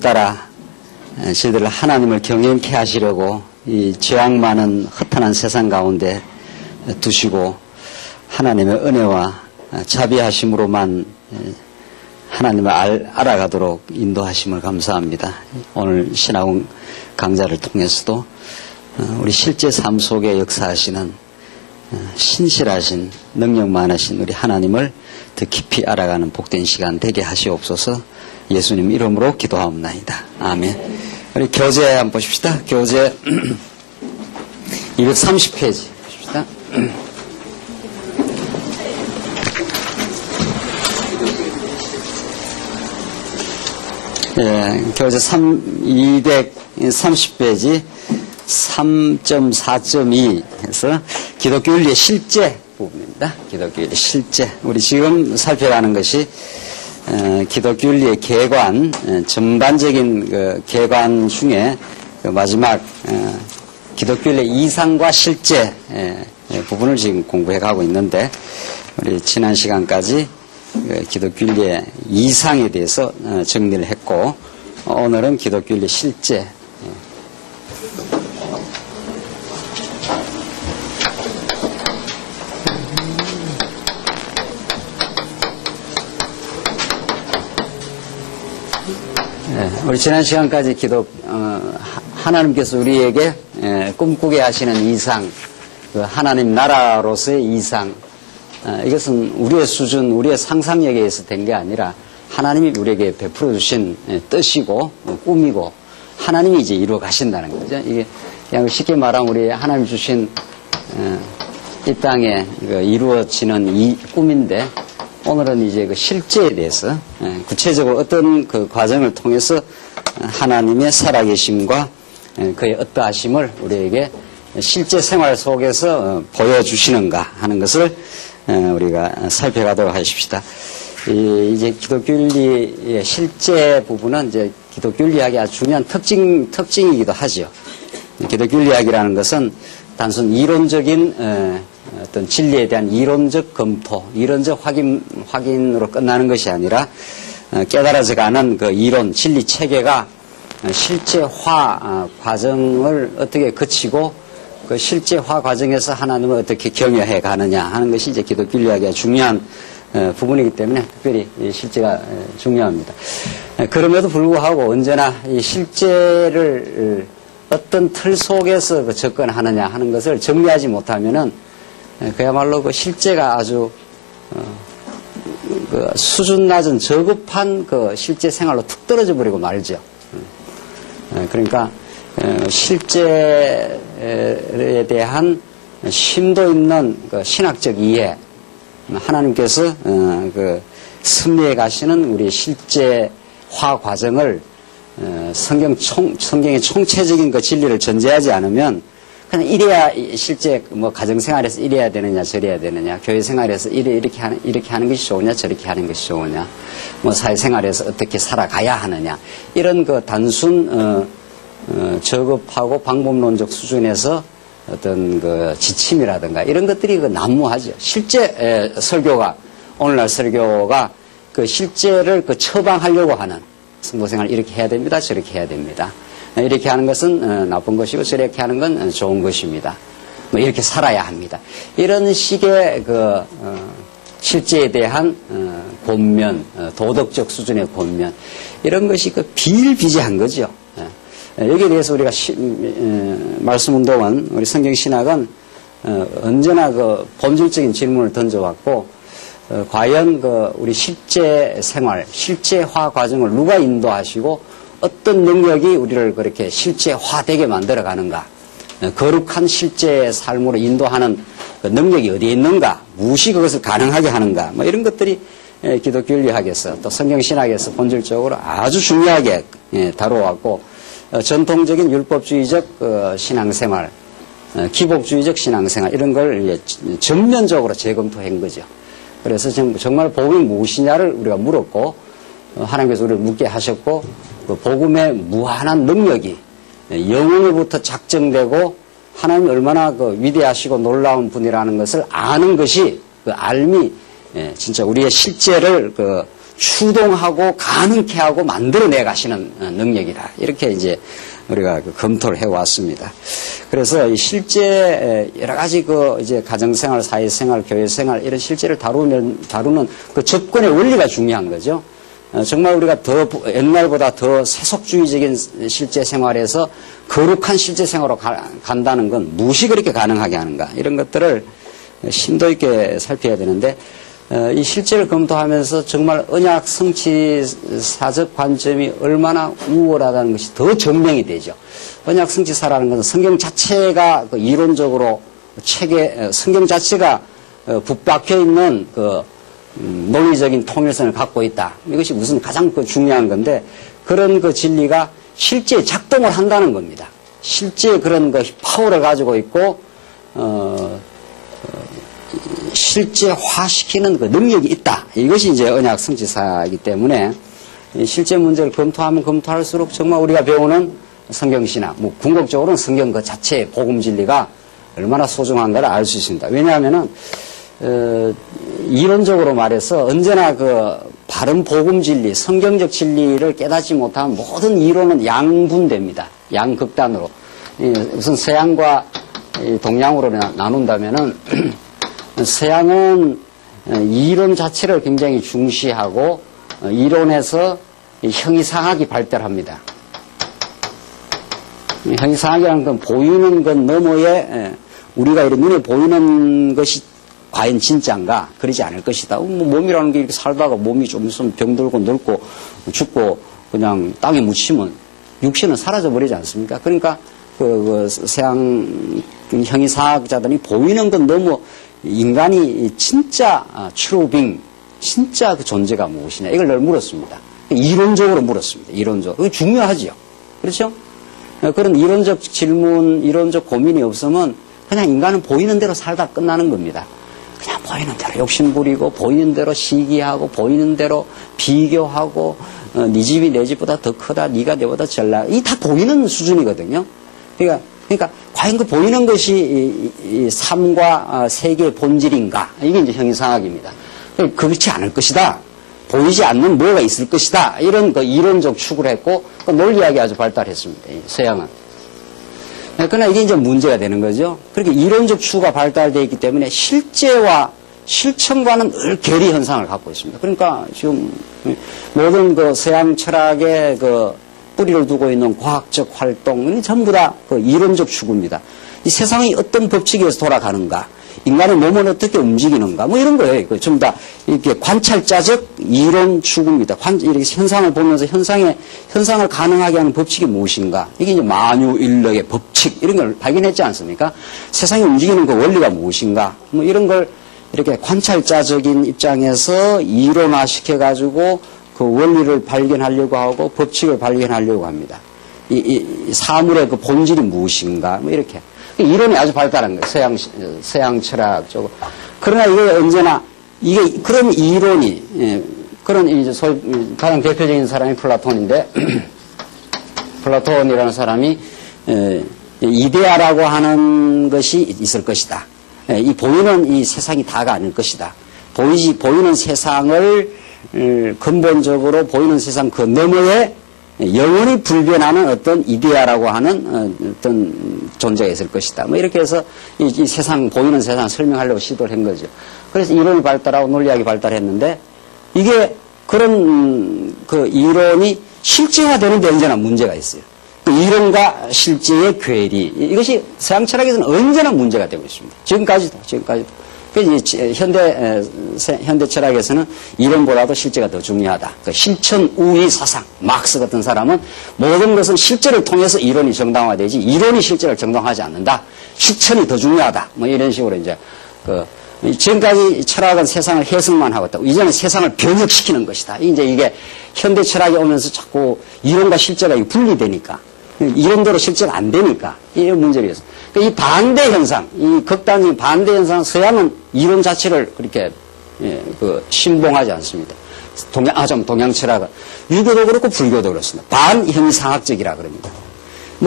따라 저희들 하나님을 경외케 하시려고 이 죄악 많은 허탄한 세상 가운데 두시고 하나님의 은혜와 자비하심으로만 하나님을 알아가도록 인도하심을 감사합니다. 오늘 신학원 강좌를 통해서도 우리 실제 삶 속에 역사하시는 신실하신 능력 많으신 우리 하나님을 더 깊이 알아가는 복된 시간 되게 하시옵소서. 예수님 이름으로 기도하옵나이다. 아멘. 우리 교재 한번 보십시다. 교재 230페이지 보십시다. 예, 교재 230페이지 3.4.2 해서 기독교윤리의 실제 부분입니다. 기독교윤리 실제. 우리 지금 살펴가는 것이 기독교윤리의 개관, 전반적인 그 개관 중에 그 마지막 기독교윤리의 이상과 실제 부분을 지금 공부해 가고 있는데, 우리 지난 시간까지 기독교윤리의 이상에 대해서 정리를 했고, 오늘은 기독교윤리의 실제. 우리 지난 시간까지 하나님께서 우리에게 꿈꾸게 하시는 이상, 그 하나님 나라로서의 이상, 이것은 우리의 수준, 우리의 상상력에 의해서 된 게 아니라 하나님이 우리에게 베풀어 주신 뜻이고 꿈이고 하나님이 이제 이루어 가신다는 거죠. 이게 그냥 쉽게 말하면 우리 하나님 주신 이 땅에 이루어지는 이 꿈인데, 오늘은 이제 그 실제에 대해서 구체적으로 어떤 그 과정을 통해서 하나님의 살아계심과 그의 어떠하심을 우리에게 실제 생활 속에서 보여주시는가 하는 것을 우리가 살펴가도록 하십시다. 이제 기독교윤리의 실제 부분은 이제 기독교윤리학의 아주 중요한 특징이기도 하죠. 기독교윤리학이라는 것은 단순 이론적인 어떤 진리에 대한 이론적 검토, 이론적 확인으로 끝나는 것이 아니라 깨달아져가는 그 이론, 진리 체계가 실제화 과정을 어떻게 거치고 그 실제화 과정에서 하나님을 어떻게 경외해 가느냐 하는 것이 이제 기독교윤리학의 중요한 부분이기 때문에 특별히 실제가 중요합니다. 그럼에도 불구하고 언제나 이 실제를 어떤 틀 속에서 접근하느냐 하는 것을 정리하지 못하면은 그야말로 그 실제가 아주 그 수준 낮은 저급한 그 실제 생활로 툭 떨어져 버리고 말죠. 그러니까 실제에 대한 심도 있는 그 신학적 이해, 하나님께서 그 섭리해 가시는 우리 실제화 과정을 성경의 총체적인 그 진리를 전제하지 않으면 그냥 이래야 실제 뭐 가정생활에서 이래야 되느냐 저래야 되느냐, 교회생활에서 이렇게 하는 것이 좋으냐 저렇게 하는 것이 좋으냐, 뭐 사회생활에서 어떻게 살아가야 하느냐, 이런 그 단순 저급하고 방법론적 수준에서 어떤 그 지침이라든가 이런 것들이 그 난무하죠. 실제 설교가, 오늘날 설교가 그 실제를 그 처방하려고 하는, 성도생활 이렇게 해야 됩니다 저렇게 해야 됩니다, 이렇게 하는 것은 나쁜 것이고 저렇게 하는 건 좋은 것입니다, 뭐 이렇게 살아야 합니다, 이런 식의 그 실제에 대한 권면, 도덕적 수준의 권면, 이런 것이 그 비일비재한 거죠. 여기에 대해서 우리가 말씀운동은, 우리 성경신학은 언제나 그 본질적인 질문을 던져왔고, 과연 그 우리 실제 생활, 실제화 과정을 누가 인도하시고 어떤 능력이 우리를 그렇게 실제화되게 만들어 가는가, 거룩한 실제 삶으로 인도하는 그 능력이 어디에 있는가, 무엇이 그것을 가능하게 하는가, 뭐 이런 것들이 기독교윤리학에서 또 성경신학에서 본질적으로 아주 중요하게 다뤄왔고, 전통적인 율법주의적 신앙생활, 기복주의적 신앙생활, 이런 걸 전면적으로 재검토한 거죠. 그래서 정말 복음이 무엇이냐를 우리가 물었고, 하나님께서 우리를 묻게 하셨고, 그 복음의 무한한 능력이 영원히부터 작정되고 하나님이 얼마나 그 위대하시고 놀라운 분이라는 것을 아는 것이, 그 알미 진짜 우리의 실제를 그 추동하고 가능케 하고 만들어내 가시는 능력이다. 이렇게 이제 우리가 검토를 해왔습니다. 그래서 실제 여러 가지 이제 가정생활, 사회생활, 교회생활 이런 실제를 다루는 그 접근의 원리가 중요한 거죠. 정말 우리가 더 옛날보다 더 세속주의적인 실제 생활에서 거룩한 실제 생활로 간다는 건 무엇이 그렇게 가능하게 하는가 이런 것들을 심도 있게 살펴야 되는데 이 실제를 검토하면서 정말 언약 성취 사적 관점이 얼마나 우월하다는 것이 더 증명이 되죠. 언약 성취사라는 것은 성경 자체가 이론적으로 성경 자체가 붙박혀 있는 논리적인 통일성을 갖고 있다. 이것이 무슨 가장 중요한 건데 그런 진리가 실제 작동을 한다는 겁니다. 실제 그런 파워를 가지고 있고 실제화시키는 능력이 있다. 이것이 이제 언약 성취사이기 때문에 실제 문제를 검토하면 검토할수록 정말 우리가 배우는 성경신학, 궁극적으로는 성경 그 자체의 복음 진리가 얼마나 소중한가를 알 수 있습니다. 왜냐하면은 이론적으로 말해서 언제나 바른 복음 진리, 성경적 진리를 깨닫지 못하면 모든 이론은 양분됩니다. 양극단으로. 우선 서양과 동양으로 나눈다면은 서양은 이론 자체를 굉장히 중시하고 이론에서 형이상학이 발달합니다. 형이상학이라는 건 보이는 것 너머에 우리가 이렇게 눈에 보이는 것이 과연 진짜인가? 그러지 않을 것이다. 몸이라는 게 이렇게 살다가 몸이 좀 있으면 병들고 늙고 죽고 그냥 땅에 묻히면 육신은 사라져버리지 않습니까? 그러니까 서양 형이상학자들이 보이는 건 너무 인간이 진짜 트루빙, 진짜 그 존재가 무엇이냐 이걸 늘 물었습니다. 이론적으로 물었습니다. 이론적으로. 그게 중요하지요. 그렇죠? 그런 이론적 질문, 이론적 고민이 없으면 그냥 인간은 보이는 대로 살다 끝나는 겁니다. 그냥 보이는 대로 욕심부리고 보이는 대로 시기하고 보이는 대로 비교하고 네 집이 내 집보다 더 크다, 네가 내보다 잘나. 이 다 보이는 수준이거든요. 그러니까 과연 그 보이는 것이 이 삶과 세계의 본질인가? 이게 이제 형이상학입니다. 그렇지 않을 것이다. 보이지 않는 뭐가 있을 것이다. 이런 이론적 추구를 했고 논리학이 아주 발달했습니다. 서양은. 그러나 이게 이제 문제가 되는 거죠. 그렇게 이론적 추구가 발달되어 있기 때문에 실제와 실천과는 늘 괴리 현상을 갖고 있습니다. 그러니까 지금 모든 서양 철학의 뿌리를 두고 있는 과학적 활동은 전부 다 이론적 추구입니다. 이 세상이 어떤 법칙에서 돌아가는가, 인간의 몸은 어떻게 움직이는가, 이런 거예요. 전부 다 이렇게 관찰자적 이론 추구입니다. 이렇게 현상을 보면서 현상을 가능하게 하는 법칙이 무엇인가, 이게 이제 만유인력의 법칙, 이런 걸 발견했지 않습니까? 세상이 움직이는 그 원리가 무엇인가, 이런 걸 이렇게 관찰자적인 입장에서 이론화시켜가지고 그 원리를 발견하려고 하고 법칙을 발견하려고 합니다. 이 사물의 그 본질이 무엇인가, 이렇게. 이론이 아주 발달한 거예요. 서양 철학 쪽으로. 그러나 이게 언제나, 그런 이론이, 그런 이제 가장 대표적인 사람이 플라톤인데, 플라톤이라는 사람이, 이데아라고 하는 것이 있을 것이다. 이 보이는 이 세상이 다가 아닐 것이다. 보이는 세상을 근본적으로 보이는 세상 그 너머에 영원히 불변하는 어떤 이데아라고 하는 어떤 존재가 있을 것이다. 이렇게 해서 이 세상, 보이는 세상을 설명하려고 시도를 한 거죠. 그래서 이론이 발달하고 논리학이 발달했는데 이게 그런 이론이 실제화되는데 언제나 문제가 있어요. 그 이론과 실제의 괴리. 이것이 서양 철학에서는 언제나 문제가 되고 있습니다. 지금까지도. 현대 철학에서는 이론보다도 실제가 더 중요하다. 실천 우위 사상, 막스 같은 사람은 모든 것은 실제를 통해서 이론이 정당화되지 이론이 실제를 정당화하지 않는다. 실천이 더 중요하다. 이런 식으로 이제 지금까지 철학은 세상을 해석만 하고 있다. 이제는 세상을 변혁시키는 것이다. 이게 현대 철학이 오면서 자꾸 이론과 실제가 분리되니까. 이론대로 실제가 안 되니까. 이런 문제가 있어요. 이 반대 현상, 이 극단적인 반대 현상, 서양은 이론 자체를 그렇게, 신봉하지 않습니다. 동양 철학은. 유교도 그렇고 불교도 그렇습니다. 반형이상학적이라 그럽니다.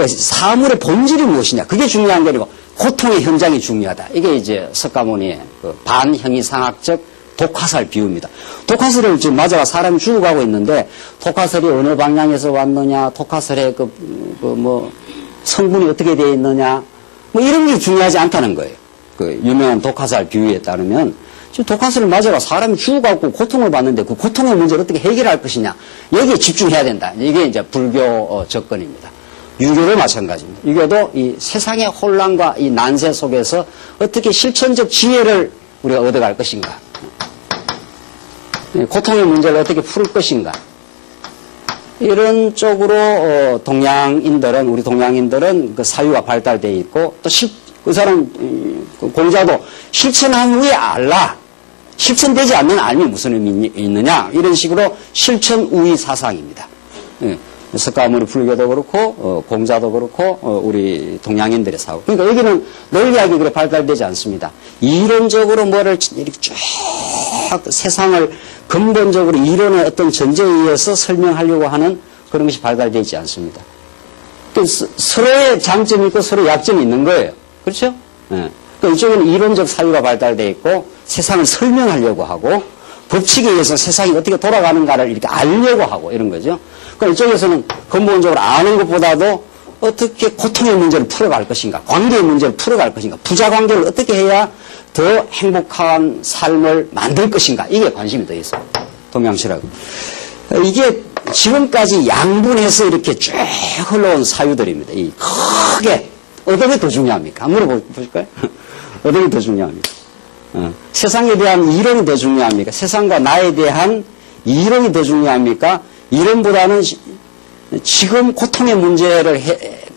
사물의 본질이 무엇이냐. 그게 중요한 게 아니고, 고통의 현장이 중요하다. 이게 이제 석가모니의 반형이상학적 독화살 비유입니다. 독화살을 지금 맞아가 사람이 죽어가고 있는데 독화살이 어느 방향에서 왔느냐, 독화살의 성분이 어떻게 되어 있느냐, 뭐 이런 게 중요하지 않다는 거예요. 그 유명한 독화살 비유에 따르면 지금 독화살을 맞아가 사람이 죽어가고 고통을 받는데 그 고통의 문제를 어떻게 해결할 것이냐, 여기에 집중해야 된다. 이게 이제 불교 접근입니다. 유교도 마찬가지입니다. 유교도 이 세상의 혼란과 이 난세 속에서 어떻게 실천적 지혜를 우리가 얻어갈 것인가, 고통의 문제를 어떻게 풀 것인가, 이런 쪽으로 우리 동양인들은 그 사유가 발달되어 있고, 또 그 사람 공자도 실천한 후에 알라, 실천되지 않는 알미 무슨 의미 있느냐, 이런 식으로 실천 우위 사상입니다. 석가모니 불교도 그렇고 공자도 그렇고 우리 동양인들의 사고. 그러니까 여기는 논리학이 그래 발달되지 않습니다. 이론적으로 뭐를 이렇게 쭉 세상을 근본적으로 이론의 어떤 전제에 의해서 설명하려고 하는 그런 것이 발달되지 않습니다. 서로의 장점이 있고 서로의 약점이 있는 거예요. 그렇죠? 예. 그러니까 이쪽에는 이론적 사유가 발달되어 있고 세상을 설명하려고 하고 법칙에 의해서 세상이 어떻게 돌아가는가를 이렇게 알려고 하고 이런 거죠. 그러니까 이쪽에서는 근본적으로 아는 것보다도 어떻게 고통의 문제를 풀어갈 것인가, 관계의 문제를 풀어갈 것인가, 부자 관계를 어떻게 해야 더 행복한 삶을 만들 것인가, 이게 관심이 더 있어요. 동양철학. 이게 지금까지 양분해서 이렇게 쭉 흘러온 사유들입니다. 이 크게 어떤 게 더 중요합니까? 한번 물어보실까요? 어떤 게 더 중요합니까? 세상에 대한 이론이 더 중요합니까? 세상과 나에 대한 이론이 더 중요합니까? 이론보다는 지금 고통의 문제를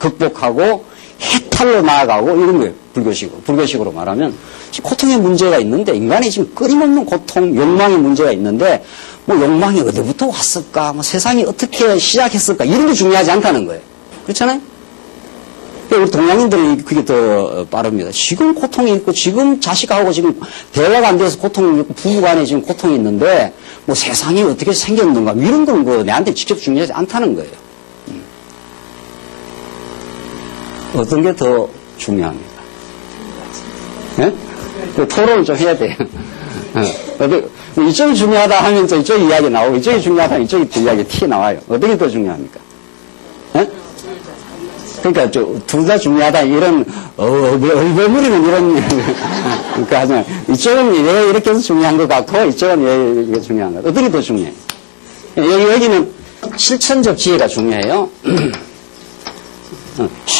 극복하고 해탈로 나아가고 이런 거예요. 불교식으로 말하면 고통의 문제가 있는데, 인간이 지금 끊임없는 고통, 욕망의 문제가 있는데, 뭐 욕망이 어디부터 왔을까, 뭐 세상이 어떻게 시작했을까, 이런 게 중요하지 않다는 거예요. 그렇잖아요? 우리 동양인들은 그게 더 빠릅니다. 지금 고통이 있고, 지금 자식하고 지금 대화가 안 돼서 고통이 있고, 부부간에 지금 고통이 있는데, 뭐 세상이 어떻게 생겼는가, 이런 건 뭐 내한테 직접 중요하지 않다는 거예요. 어떤 게 더 중요합니까? 예? 토론을 좀 해야 돼요. 이쪽이 중요하다 하면 또 이쪽 이야기 나오고, 이쪽이 중요하다 하면 이쪽이 또 이야기 튀어나와요. 어떻게 더 중요합니까? 예? 그러니까 둘 다 중요하다 이런 얼버무리는 이런 그러니까 하지만 이쪽은 왜 이렇게 해서 중요한 것 같고 이쪽은 왜 이게 중요한 것 같고 어떻게 더 중요해요? 여기는 실천적 지혜가 중요해요.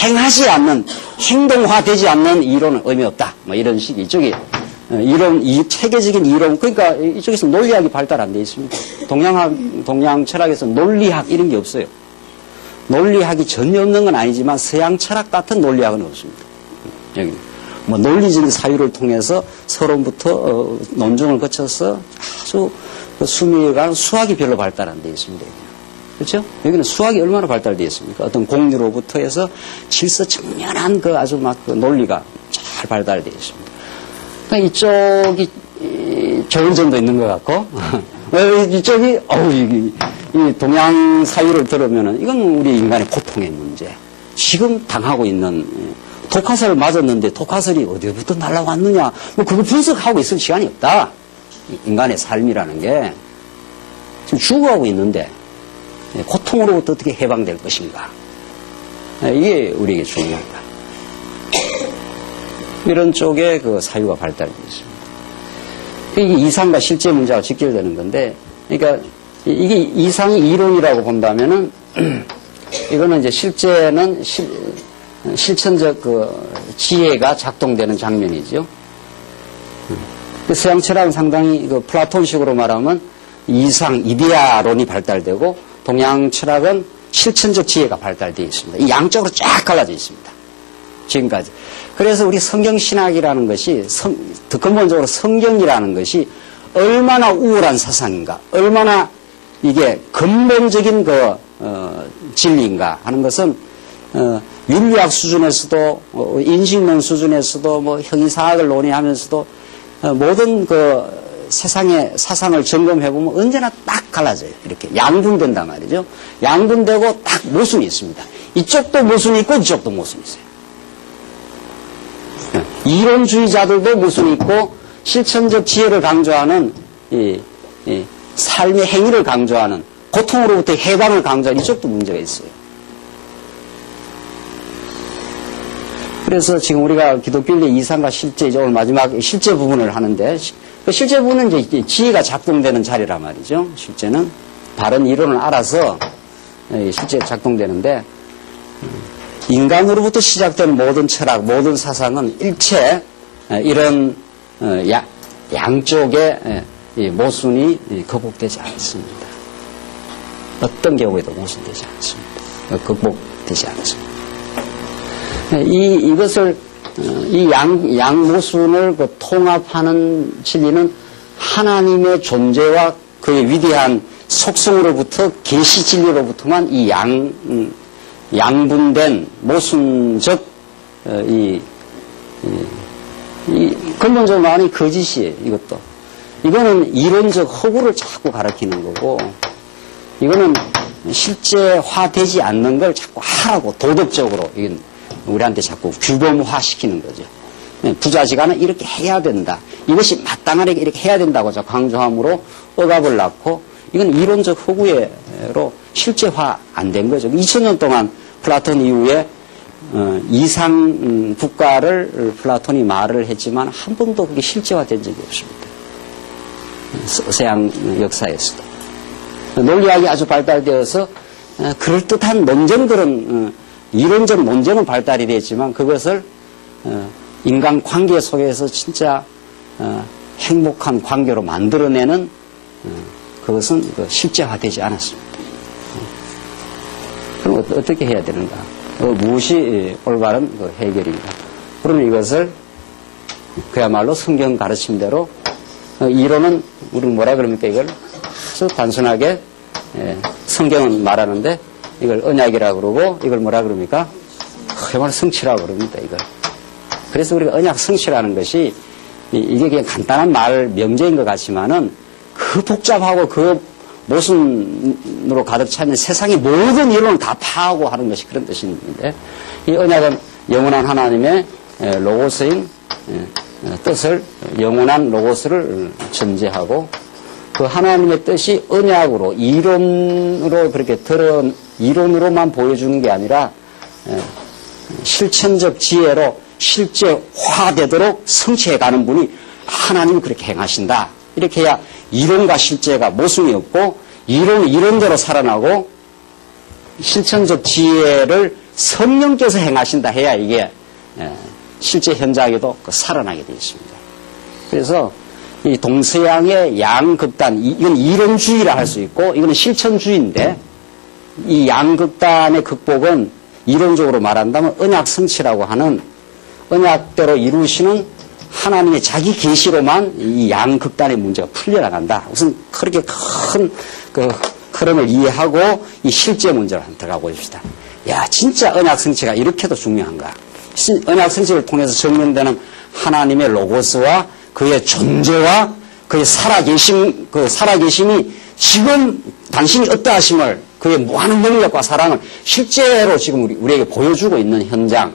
행하지 않는, 행동화되지 않는 이론은 의미 없다. 뭐 이런 식이 이쪽이 체계적인 이론, 그러니까 이쪽에서 논리학이 발달 안 돼 있습니다. 동양 철학에서 논리학 이런 게 없어요. 논리학이 전혀 없는 건 아니지만 서양 철학 같은 논리학은 없습니다. 여기 뭐 논리적인 사유를 통해서 서론부터 논증을 거쳐서 아주 수미가 수학이 별로 발달 안 돼 있습니다. 그렇죠? 여기는 수학이 얼마나 발달되어 있습니까? 어떤 공유로부터 해서 질서정연한 그 아주 막 그 논리가 잘 발달되어 있습니다. 그러니까 이쪽이 좋은 점도 있는 것 같고 이쪽이 이 동양 사유를 들으면은 이건 우리 인간의 고통의 문제. 지금 당하고 있는 독화살을 맞았는데 독화살이 어디부터 날아왔느냐. 뭐 그거 분석하고 있을 시간이 없다. 인간의 삶이라는 게 지금 죽어가고 있는데 고통으로부터 어떻게 해방될 것인가. 이게 우리에게 중요합니다. 이런 쪽에 그 사유가 발달되어 있습니다. 이게 이상과 실제 문제가 직결되는 건데, 그러니까 이게 이상이 이론이라고 본다면은 이거는 이제 실제는 실천적 그 지혜가 작동되는 장면이죠. 서양 철학은 상당히 그 플라톤식으로 말하면 이상, 이데아론이 발달되고 동양 철학은 실천적 지혜가 발달되어 있습니다. 이 양쪽으로 쫙 갈라져 있습니다. 지금까지. 그래서 우리 성경신학이라는 것이 더 근본적으로 성경이라는 것이 얼마나 우월한 사상인가, 얼마나 이게 근본적인 그 진리인가 하는 것은 윤리학 수준에서도 인식론 수준에서도 뭐 형이사학을 논의하면서도 모든 그 세상의 사상을 점검해보면 언제나 딱 갈라져요. 이렇게 양분된단 말이죠. 양분되고 딱 모순이 있습니다. 이쪽도 모순이 있고 이쪽도 모순이 있어요. 이론주의자들도 모순이 있고 실천적 지혜를 강조하는 삶의 행위를 강조하는, 고통으로부터 해방을 강조하는 이쪽도 문제가 있어요. 그래서 지금 우리가 기독교인의 이상과 실제, 이제 오늘 마지막 실제 부분을 하는데, 그 실제 부분은 이제 지혜가 작동되는 자리란 말이죠. 실제는 바른 이론을 알아서 실제 작동되는데, 인간으로부터 시작되는 모든 철학, 모든 사상은 일체 이런 양쪽의 모순이 극복되지 않습니다. 어떤 경우에도 모순되지 않습니다. 극복되지 않습니다. 이것을 이 양모순을 통합하는 진리는 하나님의 존재와 그의 위대한 속성으로부터 계시 진리로부터만 이 양분된 모순적 이 근본적으로 말하니 거짓이에요. 이거는 이론적 허구를 자꾸 가르치는 거고, 이거는 실제화되지 않는 걸 자꾸 하라고 도덕적으로 우리한테 자꾸 규범화시키는 거죠. 부자지간은 이렇게 해야 된다. 이것이 마땅하게 이렇게 해야 된다고 강조함으로 억압을 낳고, 이건 이론적 허구로 실제화 안 된 거죠. 2000년 동안 플라톤 이후에 이상 국가를 플라톤이 말을 했지만 한 번도 그게 실제화된 적이 없습니다. 서양 역사에서도. 논리학이 아주 발달되어서 그럴듯한 논쟁들은 이론적 논쟁은 발달이 됐지만 그것을 인간관계 속에서 진짜 행복한 관계로 만들어내는 그것은 실제화되지 않았습니다. 그럼 어떻게 해야 되는가? 무엇이 올바른 해결인가? 그러면 이것을 그야말로 성경 가르침대로 이론은 우리는 뭐라 그럽니까? 이걸 아주 단순하게 성경은 말하는데 이걸 언약이라고 그러고 이걸 뭐라 그럽니까? 그야말로 성취라고 그럽니다. 이걸. 그래서 우리가 언약 성취라는 것이 이게 그냥 간단한 말 명제인 것 같지만은 그 복잡하고 그 모순으로 가득 차 있는 세상의 모든 이론을 다 파하고 하는 것이 그런 뜻인데, 이 언약은 영원한 하나님의 로고스인 뜻을, 영원한 로고스를 전제하고 그 하나님의 뜻이 언약으로 이론으로 그렇게 이론으로만 보여주는 게 아니라 실천적 지혜로 실제화되도록 성취해가는 분이 하나님이 그렇게 행하신다. 이렇게 해야 이론과 실제가 모순이 없고 이론대로 살아나고 실천적 지혜를 성령께서 행하신다 해야 이게 실제 현장에도 살아나게 되어 있습니다. 그래서 이 동서양의 양극단, 이건 이론주의라 할 수 있고 이거는 실천주의인데, 이 양극단의 극복은 이론적으로 말한다면 언약 성취라고 하는 언약대로 이루시는 하나님의 자기 계시로만 이 양극단의 문제가 풀려나간다. 우선 그렇게 큰 그 흐름을 이해하고 이 실제 문제로 한번 들어가 보십시다. 야, 진짜 언약 성취가 이렇게도 중요한가? 언약 성취를 통해서 증명되는 하나님의 로고스와 그의 존재와 그의 살아계심이 지금 당신이 어떠하심을, 그의 무한한 능력과 사랑을 실제로 지금 우리에게 보여주고 있는 현장.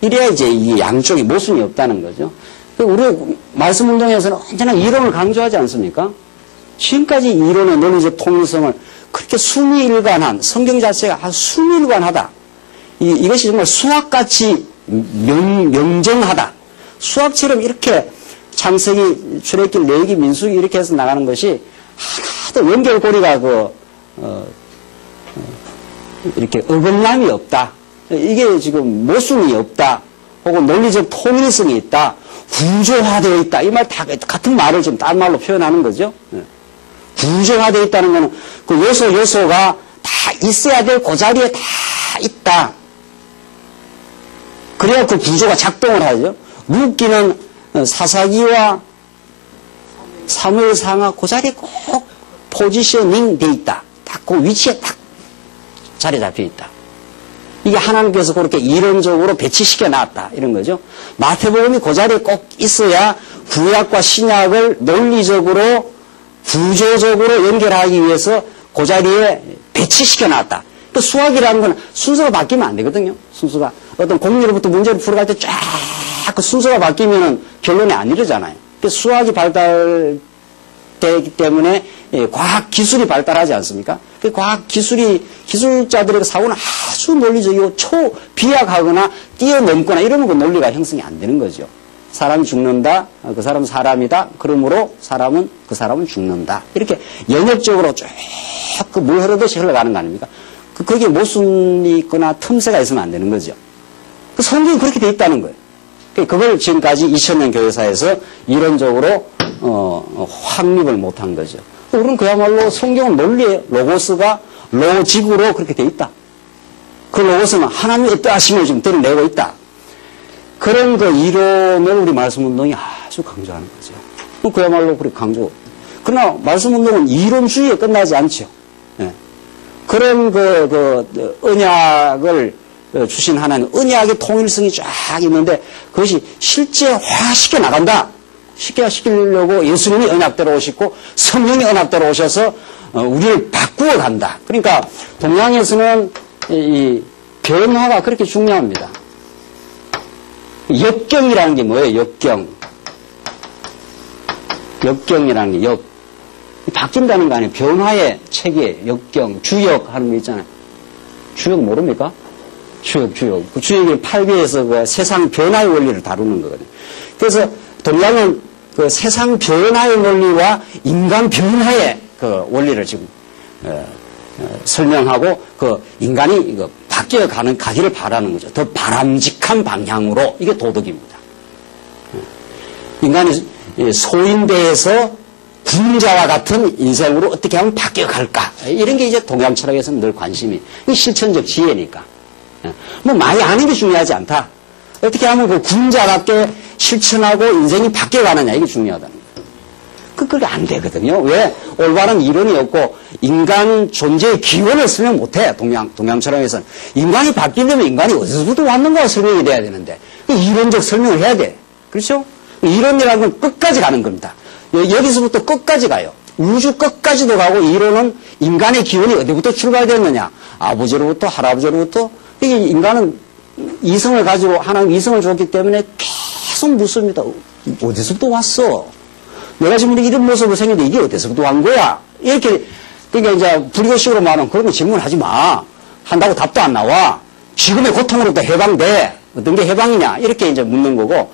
이래야 이제 이 양쪽이 모순이 없다는 거죠. 우리 말씀 운동에서는 언제나 이론을 강조하지 않습니까? 지금까지 이론의 논리적 통일성을 그렇게 수미일관한, 성경 자체가 아주 수미일관하다. 이것이 정말 수학같이 명정하다. 수학처럼 이렇게 창세기, 출애굽기, 레위기, 민수기 이렇게 해서 나가는 것이 하나도 연결고리가 이렇게 어긋남이 없다. 이게 지금 모순이 없다. 혹은 논리적 통일성이 있다. 구조화되어 있다. 이 말 다 같은 말을 좀 딴 말로 표현하는 거죠. 구조화되어 있다는 것은 그 요소가 다 있어야 될 그 자리에 다 있다. 그래야 그 구조가 작동을 하죠. 룻기는 사사기와 사무엘상하 그 자리에 꼭 포지셔닝 돼 있다. 딱 그 위치에 딱 자리 잡혀 있다. 이게 하나님께서 그렇게 이론적으로 배치시켜 놨다. 이런 거죠. 마태복음이 그 자리에 꼭 있어야 구약과 신약을 논리적으로 구조적으로 연결하기 위해서 그 자리에 배치시켜 놨다. 또 수학이라는 건 순서가 바뀌면 안 되거든요. 순서가. 어떤 공리로부터 문제를 풀어갈 때 쫙 그 순서가 바뀌면 결론이 안 이르잖아요. 수학이 발달될 되기 때문에 과학 기술이 발달하지 않습니까? 그 과학 기술자들의 사고는 아주 논리적이고 비약하거나 뛰어넘거나 이러면 그 논리가 형성이 안 되는 거죠. 사람이 죽는다. 그 사람은 사람이다. 그러므로 그 사람은 죽는다. 이렇게 영역적으로 쭉 그 물 흐르듯이 흘러가는 거 아닙니까? 거기에 모순이 있거나 틈새가 있으면 안 되는 거죠. 그 성경이 그렇게 돼 있다는 거예요. 그걸 지금까지 2000년 교회사에서 이론적으로 확립을 못한 거죠. 우리는 그야말로 성경은 논리의 로고스가 로직으로 그렇게 돼 있다. 그 로고스는 하나님의 뜻하심을 지금 드러내고 있다. 그런 그 이론을 우리 말씀운동이 아주 강조하는 거죠. 그야말로 그렇게 강조. 그러나 말씀운동은 이론주의에 끝나지 않죠. 예. 그런 언약을 주신 하나님, 언약의 통일성이 쫙 있는데 그것이 실제화시켜 나간다. 쉽게 시키려고 예수님이 언약대로 오시고 성령이 언약대로 오셔서 우리를 바꾸어 간다. 그러니까 동양에서는 이 변화가 그렇게 중요합니다. 역경이라는 게 뭐예요? 역경이라는 게 바뀐다는 거 아니에요? 변화의 체계, 역경, 주역 하는 거 있잖아요. 주역 모릅니까? 주역. 그 주역이 8개에서 그 세상 변화의 원리를 다루는 거거든요. 그래서 동양은 그 세상 변화의 원리와 인간 변화의 그 원리를 지금 설명하고 그 인간이 바뀌어가는 가기를 바라는 거죠. 더 바람직한 방향으로. 이게 도덕입니다. 인간이 소인대에서 군자와 같은 인생으로 어떻게 하면 바뀌어갈까. 이런 게 이제 동양 철학에서는 늘 관심이. 이게 실천적 지혜니까. 뭐 많이 아는 게 중요하지 않다. 어떻게 하면 그 군자답게 실천하고 인생이 바뀌어가느냐. 이게 중요하다는 거예요. 그게 안 되거든요. 왜? 올바른 이론이 없고 인간 존재의 기원을 설명 못해. 동양 철학에서는. 인간이 바뀌려면 인간이 어디서부터 왔는가 설명이 돼야 되는데. 이론적 설명을 해야 돼. 그렇죠? 이론이라는 건 끝까지 가는 겁니다. 여기서부터 끝까지 가요. 우주 끝까지도 가고 이론은 인간의 기원이 어디부터 출발됐느냐. 아버지로부터 할아버지로부터. 이게 인간은 이성을 가지고 하나님 이성을 줬기 때문에 계속 묻습니다. 어디서부터 왔어? 내가 지금 이런 모습을 생겼는데 이게 어디서부터 온 거야? 이렇게 그러니까 이제 불교식으로 말하면 그런 거 질문하지 마. 한다고 답도 안 나와. 지금의 고통으로부터 해방돼. 어떤 게 해방이냐? 이렇게 이제 묻는 거고.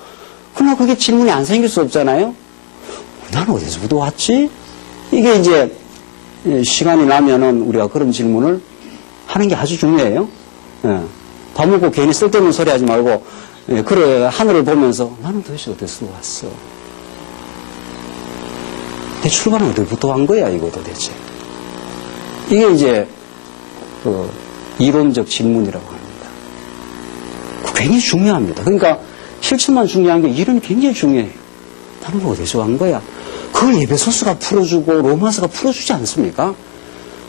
그러나 그게 질문이 안 생길 수 없잖아요. 나는 어디서부터 왔지? 이게 이제 시간이 나면은 우리가 그런 질문을 하는 게 아주 중요해요. 예. 밥 먹고 괜히 쓸데없는 소리 하지 말고, 그래, 하늘을 보면서 나는 도대체 어디서 왔어? 내 출발은 어디부터 한 거야, 이거 도대체? 이게 이제, 이론적 질문이라고 합니다. 굉장히 중요합니다. 그러니까 실천만 중요한 게 이론이 굉장히 중요해요. 나는 어디서 온 거야? 그걸 에베소서가 풀어주고 로마서가 풀어주지 않습니까?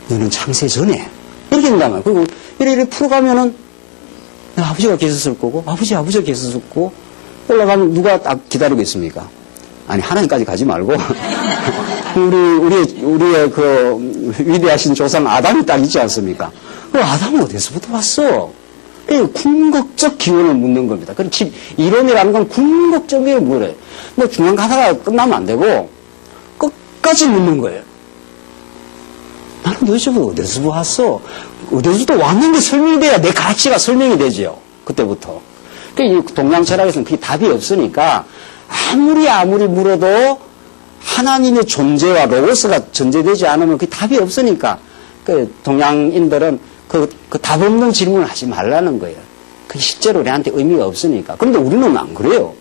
너는 창세 전에. 이렇게 된단 말이에요. 그리고 이렇게 풀어가면은 아버지가 계셨을 거고 아버지가 계셨을 거고 올라가면 누가 딱 기다리고 있습니까? 아니 하나님까지 가지 말고 우리의 그 위대하신 조상 아담이 딱 있지 않습니까? 그 아담은 어디서부터 왔어? 궁극적 기원을 묻는 겁니다. 그럼 이론이라는 건 궁극적으로 물어요. 뭐 중간 가사가 끝나면 안 되고 끝까지 묻는 거예요. 나는 도대체 어디서 왔어? 어디서부터 왔는데 설명이 돼야 내 가치가 설명이 되죠. 그때부터. 그러니까 이 동양 철학에서는 그게 답이 없으니까 아무리 물어도 하나님의 존재와 로고스가 전제되지 않으면 그게 답이 없으니까 그 동양인들은 그 답 없는 질문을 하지 말라는 거예요. 그게 실제로 우리한테 의미가 없으니까. 그런데 우리는 안 그래요.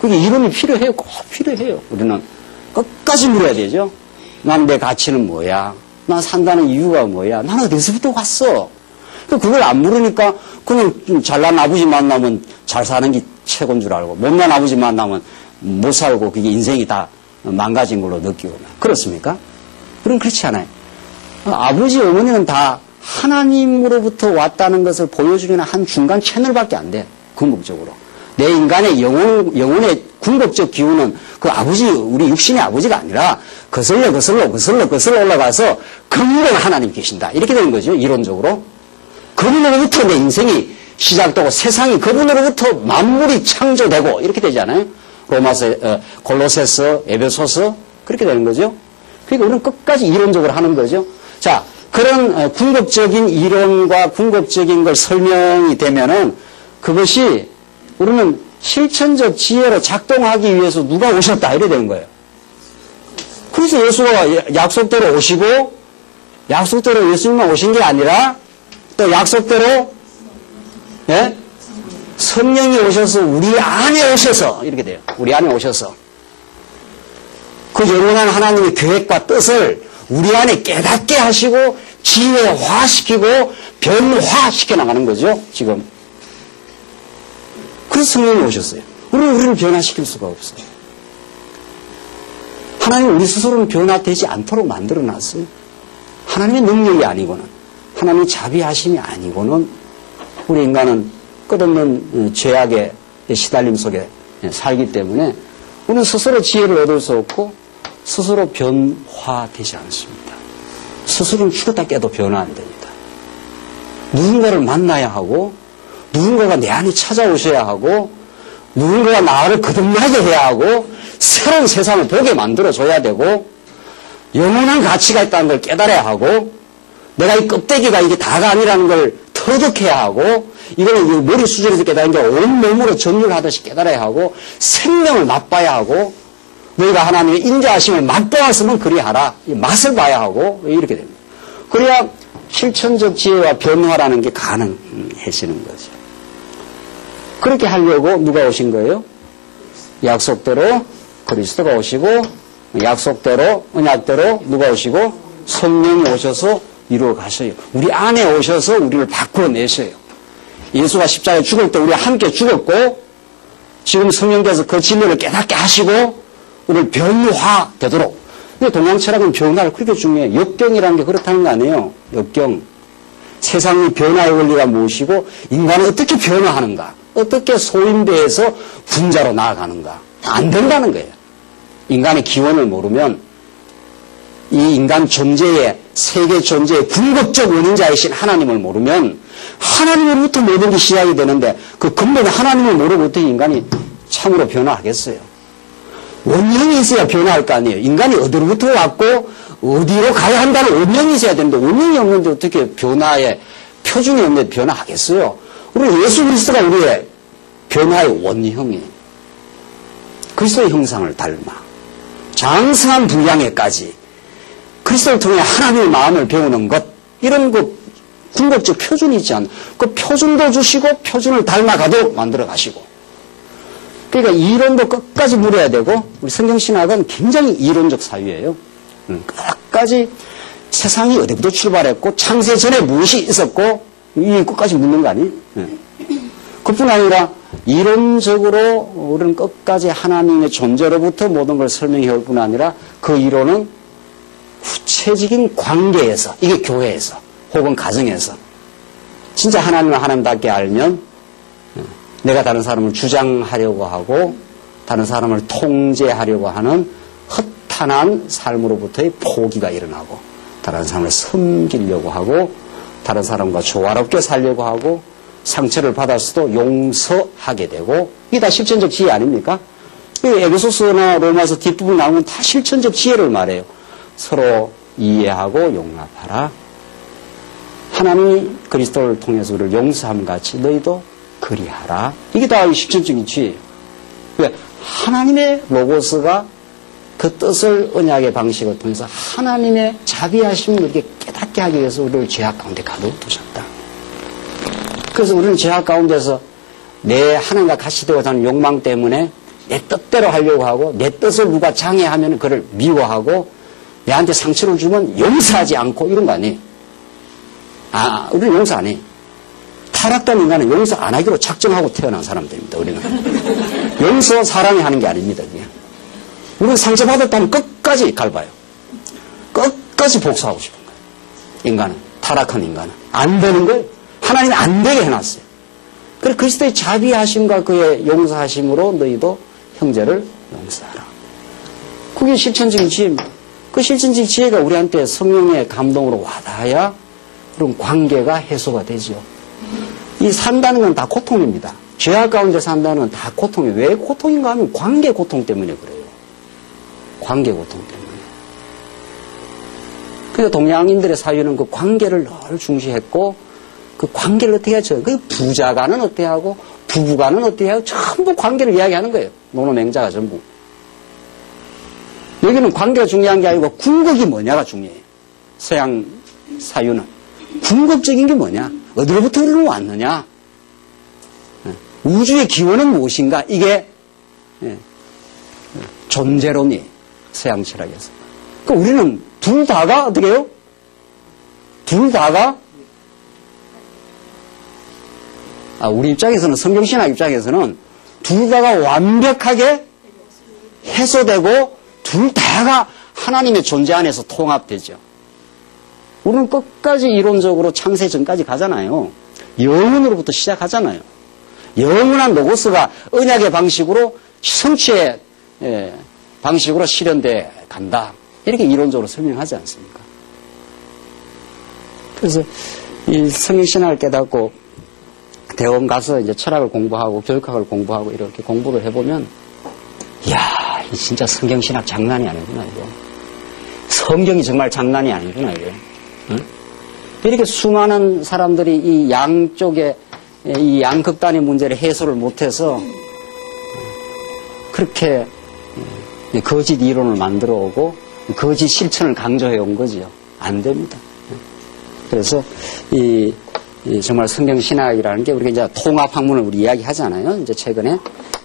그게 이론이 필요해요. 꼭 필요해요. 우리는 끝까지 물어야 되죠. 난 내 가치는 뭐야? 난 산다는 이유가 뭐야? 난 어디서부터 왔어? 그걸 안 물으니까 그냥 좀 잘난 아버지 만나면 잘 사는 게 최고인 줄 알고 못난 아버지 만나면 못 살고 그게 인생이 다 망가진 걸로 느끼고 그렇습니까? 그럼 그렇지 않아요. 아버지 어머니는 다 하나님으로부터 왔다는 것을 보여주는 한 중간 채널밖에 안 돼. 궁극적으로. 내 인간의 영혼의 궁극적 기운은 그 아버지, 우리 육신의 아버지가 아니라 거슬러 올라가서 그분은 하나님 계신다. 이렇게 되는 거죠. 이론적으로. 그분으로부터 내 인생이 시작되고 세상이 그분으로부터 만물이 창조되고 이렇게 되잖아요. 로마서, 골로새서, 에베소서 그렇게 되는 거죠. 그러니까 우리는 끝까지 이론적으로 하는 거죠. 자, 그런 궁극적인 이론과 궁극적인 걸 설명이 되면은 그것이 우리는 실천적 지혜로 작동하기 위해서 누가 오셨다 이래 되는 거예요. 그래서 예수가 약속대로 오시고 약속대로 예수님만 오신 게 아니라 또 약속대로 예? 성령이 오셔서 우리 안에 오셔서 이렇게 돼요. 우리 안에 오셔서 그 영원한 하나님의 계획과 뜻을 우리 안에 깨닫게 하시고 지혜화시키고 변화시켜 나가는 거죠. 지금. 그래서 성령이 오셨어요. 우리를 변화시킬 수가 없어요. 하나님은 우리 스스로는 변화되지 않도록 만들어놨어요. 하나님의 능력이 아니고는 하나님의 자비하심이 아니고는 우리 인간은 끝없는 죄악의 시달림 속에 살기 때문에 우리는 스스로 지혜를 얻을 수 없고 스스로 변화되지 않습니다. 스스로는 죽었다 깨도 변화 안 됩니다. 누군가를 만나야 하고 누군가가 내 안에 찾아오셔야 하고 누군가가 나를 거듭나게 해야 하고 새로운 세상을 보게 만들어줘야 되고 영원한 가치가 있다는 걸 깨달아야 하고 내가 이 껍데기가 이게 다가 아니라는 걸 터득해야 하고 이거는 머리 수준에서 깨달은 게 온몸으로 정렬하듯이 깨달아야 하고 생명을 맛봐야 하고 너희가 하나님의 인자하심을 맛보았으면 그리하라. 이 맛을 봐야 하고 이렇게 됩니다. 그래야 실천적 지혜와 변화라는 게 가능해지는 거죠. 그렇게 하려고 누가 오신 거예요? 약속대로 그리스도가 오시고 약속대로 언약대로 누가 오시고 성령이 오셔서 이루어 가셔요. 우리 안에 오셔서 우리를 바꾸어내셔요. 예수가 십자가에 죽을 때 우리와 함께 죽었고 지금 성령께서 그 진리를 깨닫게 하시고 우리를 변화되도록. 근데 동양 철학은 변화를 그렇게 중요해요. 역경이라는 게 그렇다는 거 아니에요. 역경. 세상의 변화의 원리가 무엇이고 인간은 어떻게 변화하는가. 어떻게 소인배에서 분자로 나아가는가. 안 된다는 거예요. 인간의 기원을 모르면 이 인간 존재의 세계 존재의 궁극적 원인자이신 하나님을 모르면 하나님으로부터 모든 게 시작이 되는데 그 근본의 하나님을 모르고 어떻게 인간이 참으로 변화하겠어요. 원형이 있어야 변화할 거 아니에요. 인간이 어디로부터 왔고 어디로 가야 한다는 원형이 있어야 되는데 원형이 없는데 어떻게 변화의 표준이 없는데 변화하겠어요. 우리 예수 그리스도가 우리의 변화의 원형이에요. 그리스도의 형상을 닮아 장성한 분량에까지 그리스도를 통해 하나님의 마음을 배우는 것 이런 그 궁극적 표준이 있지 않나. 그 표준도 주시고 표준을 닮아가도록 만들어 가시고 그러니까 이론도 끝까지 물어야 되고 우리 성경신학은 굉장히 이론적 사유예요. 끝까지 세상이 어디부터 출발했고 창세 전에 무엇이 있었고 이 끝까지 묻는 거 아니에요? 그뿐 아니라 이론적으로 우리는 끝까지 하나님의 존재로부터 모든 걸 설명해 올 뿐 아니라 그 이론은 구체적인 관계에서 이게 교회에서 혹은 가정에서 진짜 하나님을 하나님답게 알면 내가 다른 사람을 주장하려고 하고 다른 사람을 통제하려고 하는 허탄한 삶으로부터의 포기가 일어나고 다른 사람을 섬기려고 하고 다른 사람과 조화롭게 살려고 하고 상처를 받았어도 용서하게 되고 이게 다 실천적 지혜 아닙니까? 에베소서나 로마서 뒷부분 나오면 다 실천적 지혜를 말해요. 서로 이해하고 용납하라. 하나님이 그리스도를 통해서 우리를 용서함 같이 너희도 그리하라. 이게 다 실천적인 지혜예요. 하나님의 로고스가 그 뜻을 언약의 방식을 통해서 하나님의 자비하심을 이렇게 깨닫게 하기 위해서 우리를 죄악 가운데 가둬두셨다. 그래서 우리는 죄악 가운데서 내 하나님과 같이 되고자 하는 욕망 때문에 내 뜻대로 하려고 하고 내 뜻을 누가 장애하면 그를 미워하고 내한테 상처를 주면 용서하지 않고 이런 거 아니에요. 우리는 용서 안 해. 타락된 인간은 용서 안 하기로 작정하고 태어난 사람들입니다. 우리는. 용서 사람이 하는 게 아닙니다. 그냥. 우리는 상처받았다면 끝까지 갈봐요. 끝까지 복수하고 싶은 거예요. 인간은. 타락한 인간은. 안 되는 거예요. 하나님이 안 되게 해놨어요. 그래서 그리스도의 자비하심과 그의 용서하심으로 너희도 형제를 용서하라. 그게 실천적인 지혜입니다. 그 실천적인 지혜가 우리한테 성령의 감동으로 와닿아야 그런 관계가 해소가 되죠. 이 산다는 건 다 고통입니다. 죄악 가운데 산다는 건 다 고통이에요. 왜 고통인가 하면 관계 고통 때문에 그래요. 관계 고통 때문에. 그러니까 동양인들의 사유는 그 관계를 늘 중시했고 그 관계를 어떻게 하죠? 그 부자간은 어떻게 하고 부부간은 어떻게 하고 전부 관계를 이야기하는 거예요. 논어맹자가 전부. 여기는 관계가 중요한 게 아니고 궁극이 뭐냐가 중요해요. 서양 사유는. 궁극적인 게 뭐냐? 어디로부터 우리는 왔느냐? 우주의 기원은 무엇인가? 이게 존재론이에요. 서양 철학에서. 그러니까 우리는 둘 다가 어떻게 해요? 둘 다가 우리 입장에서는 성경신학 입장에서는 둘 다가 완벽하게 해소되고 둘 다가 하나님의 존재 안에서 통합되죠. 우리는 끝까지 이론적으로 창세 전까지 가잖아요. 영혼으로부터 시작하잖아요. 영원한 로고스가 언약의 방식으로 성취의 방식으로 실현돼 간다. 이렇게 이론적으로 설명하지 않습니까? 그래서 이 성경신학을 깨닫고 대원 가서 이제 철학을 공부하고 교육학을 공부하고 이렇게 공부를 해보면 이야, 진짜 성경신학 장난이 아니구나 이거. 성경이 정말 장난이 아니구나 이거. 응? 이렇게 수많은 사람들이 이 양쪽에 이 양극단의 문제를 해소를 못해서 그렇게 거짓 이론을 만들어 오고 거짓 실천을 강조해 온 거지요. 안 됩니다. 그래서 이 정말 성경신학이라는 게 우리가 이제 통합학문을 우리 이야기하잖아요. 이제 최근에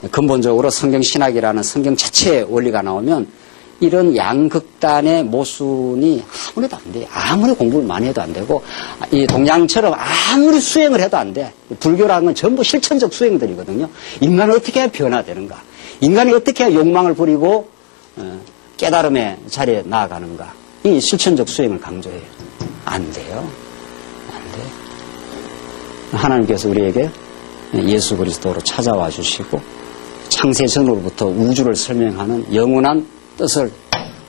근본적으로 성경신학이라는 성경 자체의 원리가 나오면 이런 양극단의 모순이 아무래도 안 돼요. 아무리 공부를 많이 해도 안 되고 이 동양처럼 아무리 수행을 해도 안 돼. 불교라는 건 전부 실천적 수행들이거든요. 인간은 어떻게 해야 변화되는가? 인간이 어떻게 해야 욕망을 버리고 깨달음의 자리에 나아가는가? 이 실천적 수행을 강조해요. 안 돼요. 안 돼요. 하나님께서 우리에게 예수 그리스도로 찾아와 주시고 창세 전으로부터 우주를 설명하는 영원한 뜻을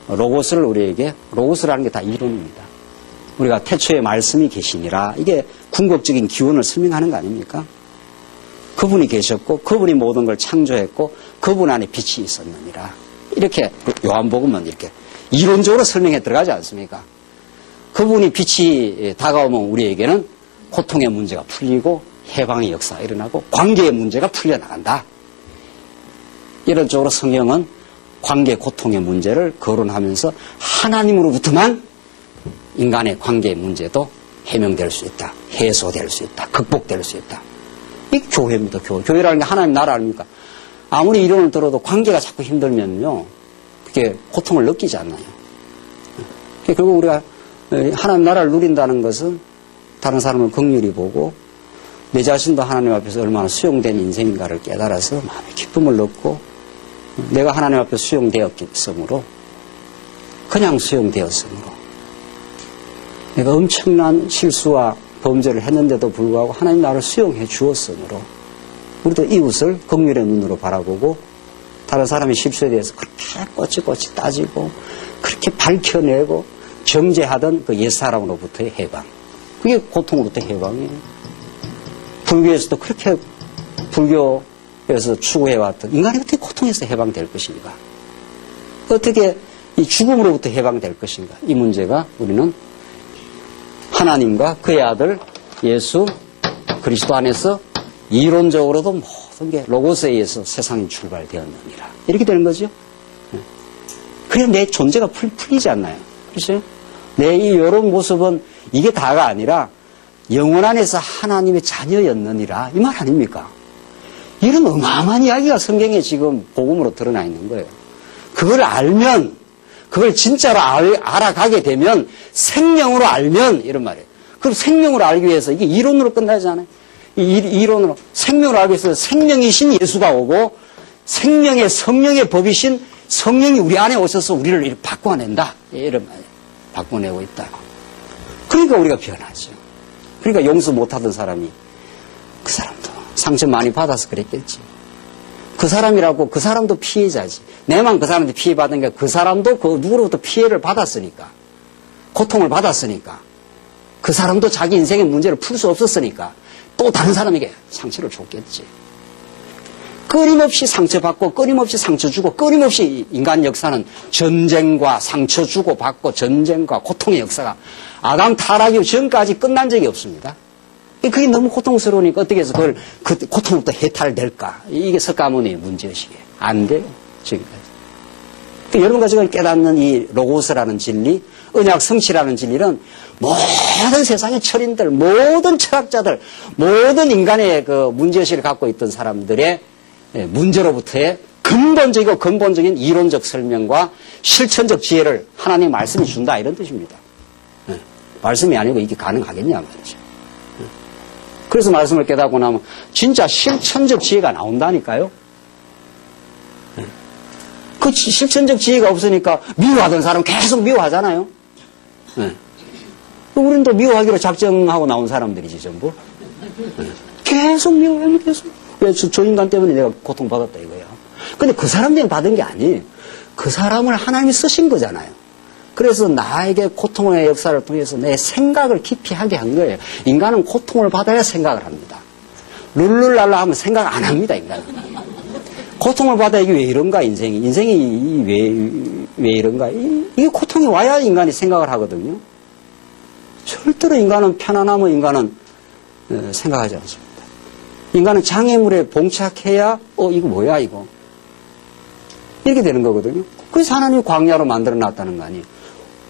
로고스를 우리에게 로고스라는 게 다 이론입니다. 우리가 태초에 말씀이 계시니라 이게 궁극적인 기원을 설명하는 거 아닙니까? 그분이 계셨고 그분이 모든 걸 창조했고 그분 안에 빛이 있었느니라 이렇게 요한복음은 이렇게 이론적으로 설명해 들어가지 않습니까? 그분이 빛이 다가오면 우리에게는 고통의 문제가 풀리고 해방의 역사가 일어나고 관계의 문제가 풀려나간다. 이런 쪽으로 성경은 관계 고통의 문제를 거론하면서 하나님으로부터만 인간의 관계의 문제도 해명될 수 있다. 해소될 수 있다. 극복될 수 있다. 이게 교회입니다. 교회라는 게 하나님 나라 아닙니까? 아무리 이론을 들어도 관계가 자꾸 힘들면요. 그게 고통을 느끼지 않나요? 결국 우리가 하나님 나라를 누린다는 것은 다른 사람을 긍휼히 보고 내 자신도 하나님 앞에서 얼마나 수용된 인생인가를 깨달아서 마음의 기쁨을 얻고 내가 하나님 앞에 수용되었으므로 그냥 수용되었으므로 내가 엄청난 실수와 범죄를 했는데도 불구하고 하나님 나를 수용해 주었으므로 우리도 이웃을 긍휼의 눈으로 바라보고 다른 사람의 실수에 대해서 그렇게 꼬치꼬치 따지고 그렇게 밝혀내고 정죄하던 그 옛사람으로부터의 해방 그게 고통으로부터의 해방이에요. 불교에서도 그렇게 불교에서 추구해왔던 인간이 어떻게 고통에서 해방될 것인가 어떻게 이 죽음으로부터 해방될 것인가 이 문제가 우리는 하나님과 그의 아들 예수 그리스도 안에서 이론적으로도 모든 게 로고스에 의해서 세상이 출발되었느니라 이렇게 되는 거죠. 그래야 내 존재가 풀리지 않나요? 그렇죠? 내 이런 모습은 이게 다가 아니라 영혼 안에서 하나님의 자녀였느니라 이 말 아닙니까? 이런 어마어마한 이야기가 성경에 지금 복음으로 드러나 있는 거예요. 그걸 알면 그걸 진짜로 알아가게 되면 생명으로 알면 이런 말이에요. 그럼 생명으로 알기 위해서 이게 이론으로 끝나지 않아요? 이론으로 생명으로 알기 위해서 생명이신 예수가 오고 생명의 성령의 법이신 성령이 우리 안에 오셔서 우리를 이렇게 바꿔낸다. 이런 말이에요. 바꿔내고 있다. 그러니까 우리가 변하죠. 그러니까 용서 못하던 사람이 그 사람도 상처 많이 받아서 그랬겠지. 그 사람이라고 그 사람도 피해자지. 내만 그 사람한테 피해받은 게 그 사람도 그 누구로부터 피해를 받았으니까. 고통을 받았으니까. 그 사람도 자기 인생의 문제를 풀 수 없었으니까 또 다른 사람에게 상처를 줬겠지. 끊임없이 상처받고 끊임없이 상처 주고 끊임없이 인간 역사는 전쟁과 상처 주고 받고 전쟁과 고통의 역사가 아담 타락이 전까지 끝난 적이 없습니다. 그게 너무 고통스러우니까 어떻게 해서 그걸 그 고통부터 해탈될까? 이게 석가모니의 문제의식이에요. 안 돼요. 지금까지. 여러분과 제가 깨닫는 이 로고스라는 진리, 언약 성취라는 진리는 모든 세상의 철인들, 모든 철학자들, 모든 인간의 그 문제의식을 갖고 있던 사람들의 문제로부터의 근본적이고 근본적인 이론적 설명과 실천적 지혜를 하나님 말씀이 준다 이런 뜻입니다. 말씀이 아니고 이게 가능하겠냐 말이죠. 그래서 말씀을 깨닫고 나면 진짜 실천적 지혜가 나온다니까요. 그 실천적 지혜가 없으니까 미워하던 사람 계속 미워하잖아요. 우리는 또 미워하기로 작정하고 나온 사람들이지 전부. 계속 미워해요. 계속. 왜 저 인간 때문에 내가 고통받았다 이거야. 근데 그 사람 때문에 받은 게 아니에요. 그 사람을 하나님이 쓰신 거잖아요. 그래서 나에게 고통의 역사를 통해서 내 생각을 깊이 하게 한 거예요. 인간은 고통을 받아야 생각을 합니다. 룰루랄라 하면 생각 안 합니다, 인간은. 고통을 받아 이게 왜 이런가, 인생이 왜 이런가. 이게 고통이 와야 인간이 생각을 하거든요. 절대로 인간은 편안하면 인간은 생각하지 않습니다. 인간은 장애물에 봉착해야 이거 뭐야 이거. 이렇게 되는 거거든요. 그래서 하나님이 광야로 만들어 놨다는 거 아니에요.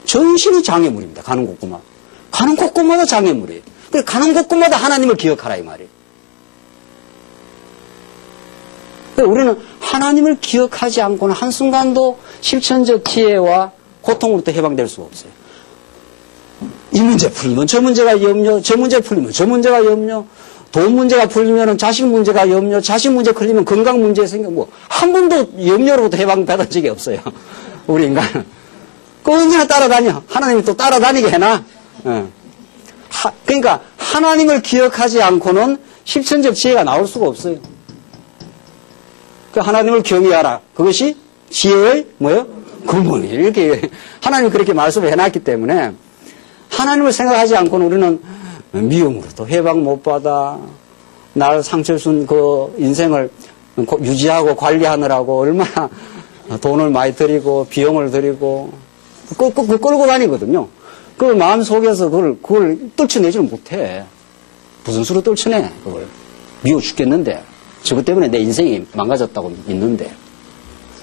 전신이 장애물입니다. 가는 곳곳마다. 가는 곳곳마다 장애물이에요. 그래서 가는 곳곳마다 하나님을 기억하라 이 말이에요. 우리는 하나님을 기억하지 않고는 한순간도 실천적 지혜와 고통으로부터 해방될 수가 없어요. 이 문제 풀리면 저 문제가 염려, 저 문제 풀리면 저 문제가 염려, 돈 문제가 풀리면 자식 문제가 염려, 자식 문제 풀리면 건강 문제 생겨, 한 번도 염려로부터 해방받은 적이 없어요. 우리 인간은. 언제나 따라다녀. 하나님이 또 따라다니게 해놔. 그러니까 하나님을 기억하지 않고는 실천적 지혜가 나올 수가 없어요. 그 하나님을 경외하라. 그것이 지혜의 근본이에요. 이렇게 하나님이 그렇게 말씀을 해놨기 때문에 하나님을 생각하지 않고는 우리는 미움으로도 해방 못 받아. 날 상처 준 그 인생을 유지하고 관리하느라고 얼마나 돈을 많이 들이고 비용을 들이고 끌고 다니거든요. 그걸 마음속에서 그걸 떨쳐내지는 못해. 무슨 수로 떨쳐내 그걸. 미워 죽겠는데 저것 때문에 내 인생이 망가졌다고 믿는데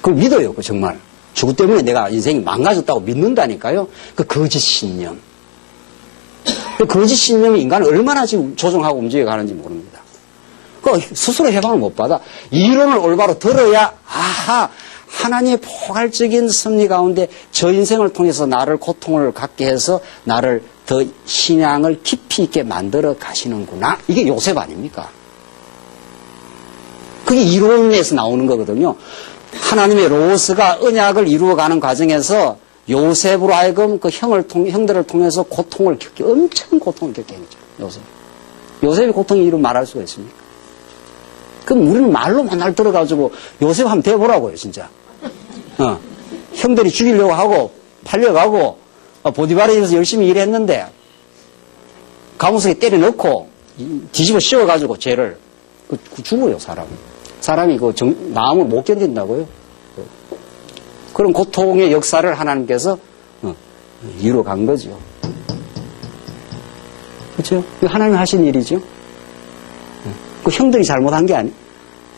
그걸 믿어요. 그 정말 저것 때문에 내가 인생이 망가졌다고 믿는다니까요. 그 거짓 신념. 그 거짓 신념이 인간을 얼마나 지금 조종하고 움직여가는지 모릅니다. 그 스스로 해방을 못 받아. 이론을 올바로 들어야 아하 하나님의 포괄적인 섭리 가운데 저 인생을 통해서 나를 고통을 갖게 해서 나를 더 신앙을 깊이 있게 만들어 가시는구나. 이게 요셉 아닙니까? 그게 이론에서 나오는 거거든요. 하나님의 로스가 언약을 이루어가는 과정에서 요셉으로 하여금 그 형들을 통해서 고통을 겪게, 엄청 고통을 겪게 했죠. 요셉이 고통이 이루 말할 수가 있습니까? 그럼 우리는 말로 맨날 들어가지고 요셉 한번 대보라고요, 진짜. 형들이 죽이려고 하고 팔려가고 보디바르에서 열심히 일했는데 감옥에 때려 넣고 뒤집어 씌워가지고 죄를 죽어요, 사람이 그 마음을 못 견딘다고요. 그런 고통의 역사를 하나님께서 이루어간 거죠. 그렇죠? 하나님이 하신 일이죠. 그 형들이 잘못한 게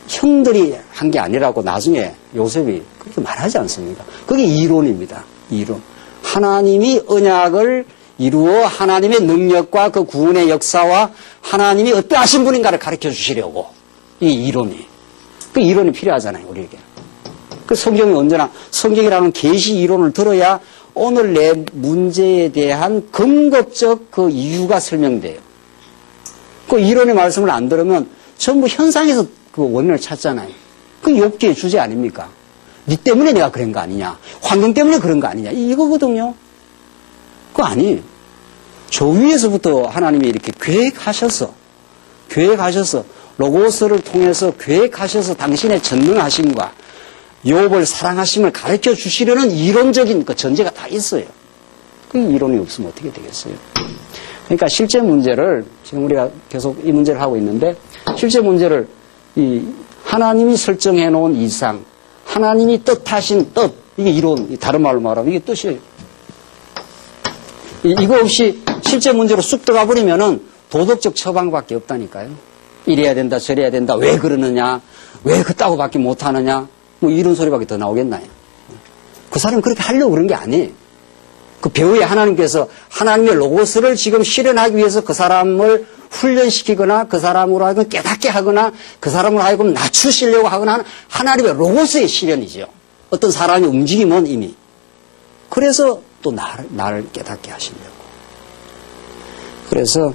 형들이 한 게 아니라고 나중에 요셉이 그렇게 말하지 않습니까? 그게 이론입니다. 이론. 하나님이 언약을 이루어 하나님의 능력과 그 구원의 역사와 하나님이 어떠하신 분인가를 가르쳐 주시려고 이 이론이. 그 이론이 필요하잖아요, 우리에게. 그 성경이 언제나 성경이라는 계시 이론을 들어야 오늘 내 문제에 대한 근거적 그 이유가 설명돼요. 그 이론의 말씀을 안 들으면 전부 현상에서 그 원인을 찾잖아요. 그 욥기의 주제 아닙니까? 니 때문에 내가 그런 거 아니냐. 환경 때문에 그런 거 아니냐. 이거거든요. 그거 아니에요. 저 위에서부터 하나님이 이렇게 계획하셔서 로고스를 통해서 계획하셔서 당신의 전능하심과 욥을 사랑하심을 가르쳐 주시려는 이론적인 그 전제가 다 있어요. 그 이론이 없으면 어떻게 되겠어요? 그러니까 실제 문제를 지금 우리가 계속 이 문제를 하고 있는데 실제 문제를 하나님이 설정해 놓은 이상, 하나님이 뜻하신 뜻, 이게 이론, 다른 말로 말하면 이게 뜻이에요. 이거 없이 실제 문제로 쑥 들어가 버리면은 도덕적 처방밖에 없다니까요. 이래야 된다, 저래야 된다, 왜 그러느냐, 왜 그따구밖에 못하느냐, 뭐 이런 소리밖에 더 나오겠나요? 그 사람은 그렇게 하려고 그런 게 아니에요. 그 배우의 하나님께서 하나님의 로고스를 지금 실현하기 위해서 그 사람을 훈련시키거나 그 사람으로 하여금 깨닫게 하거나 그 사람으로 하여금 낮추시려고 하거나 하는 하나님의 로고스의 실현이죠. 어떤 사람의 움직임은 이미. 그래서 또 나를 깨닫게 하시려고. 그래서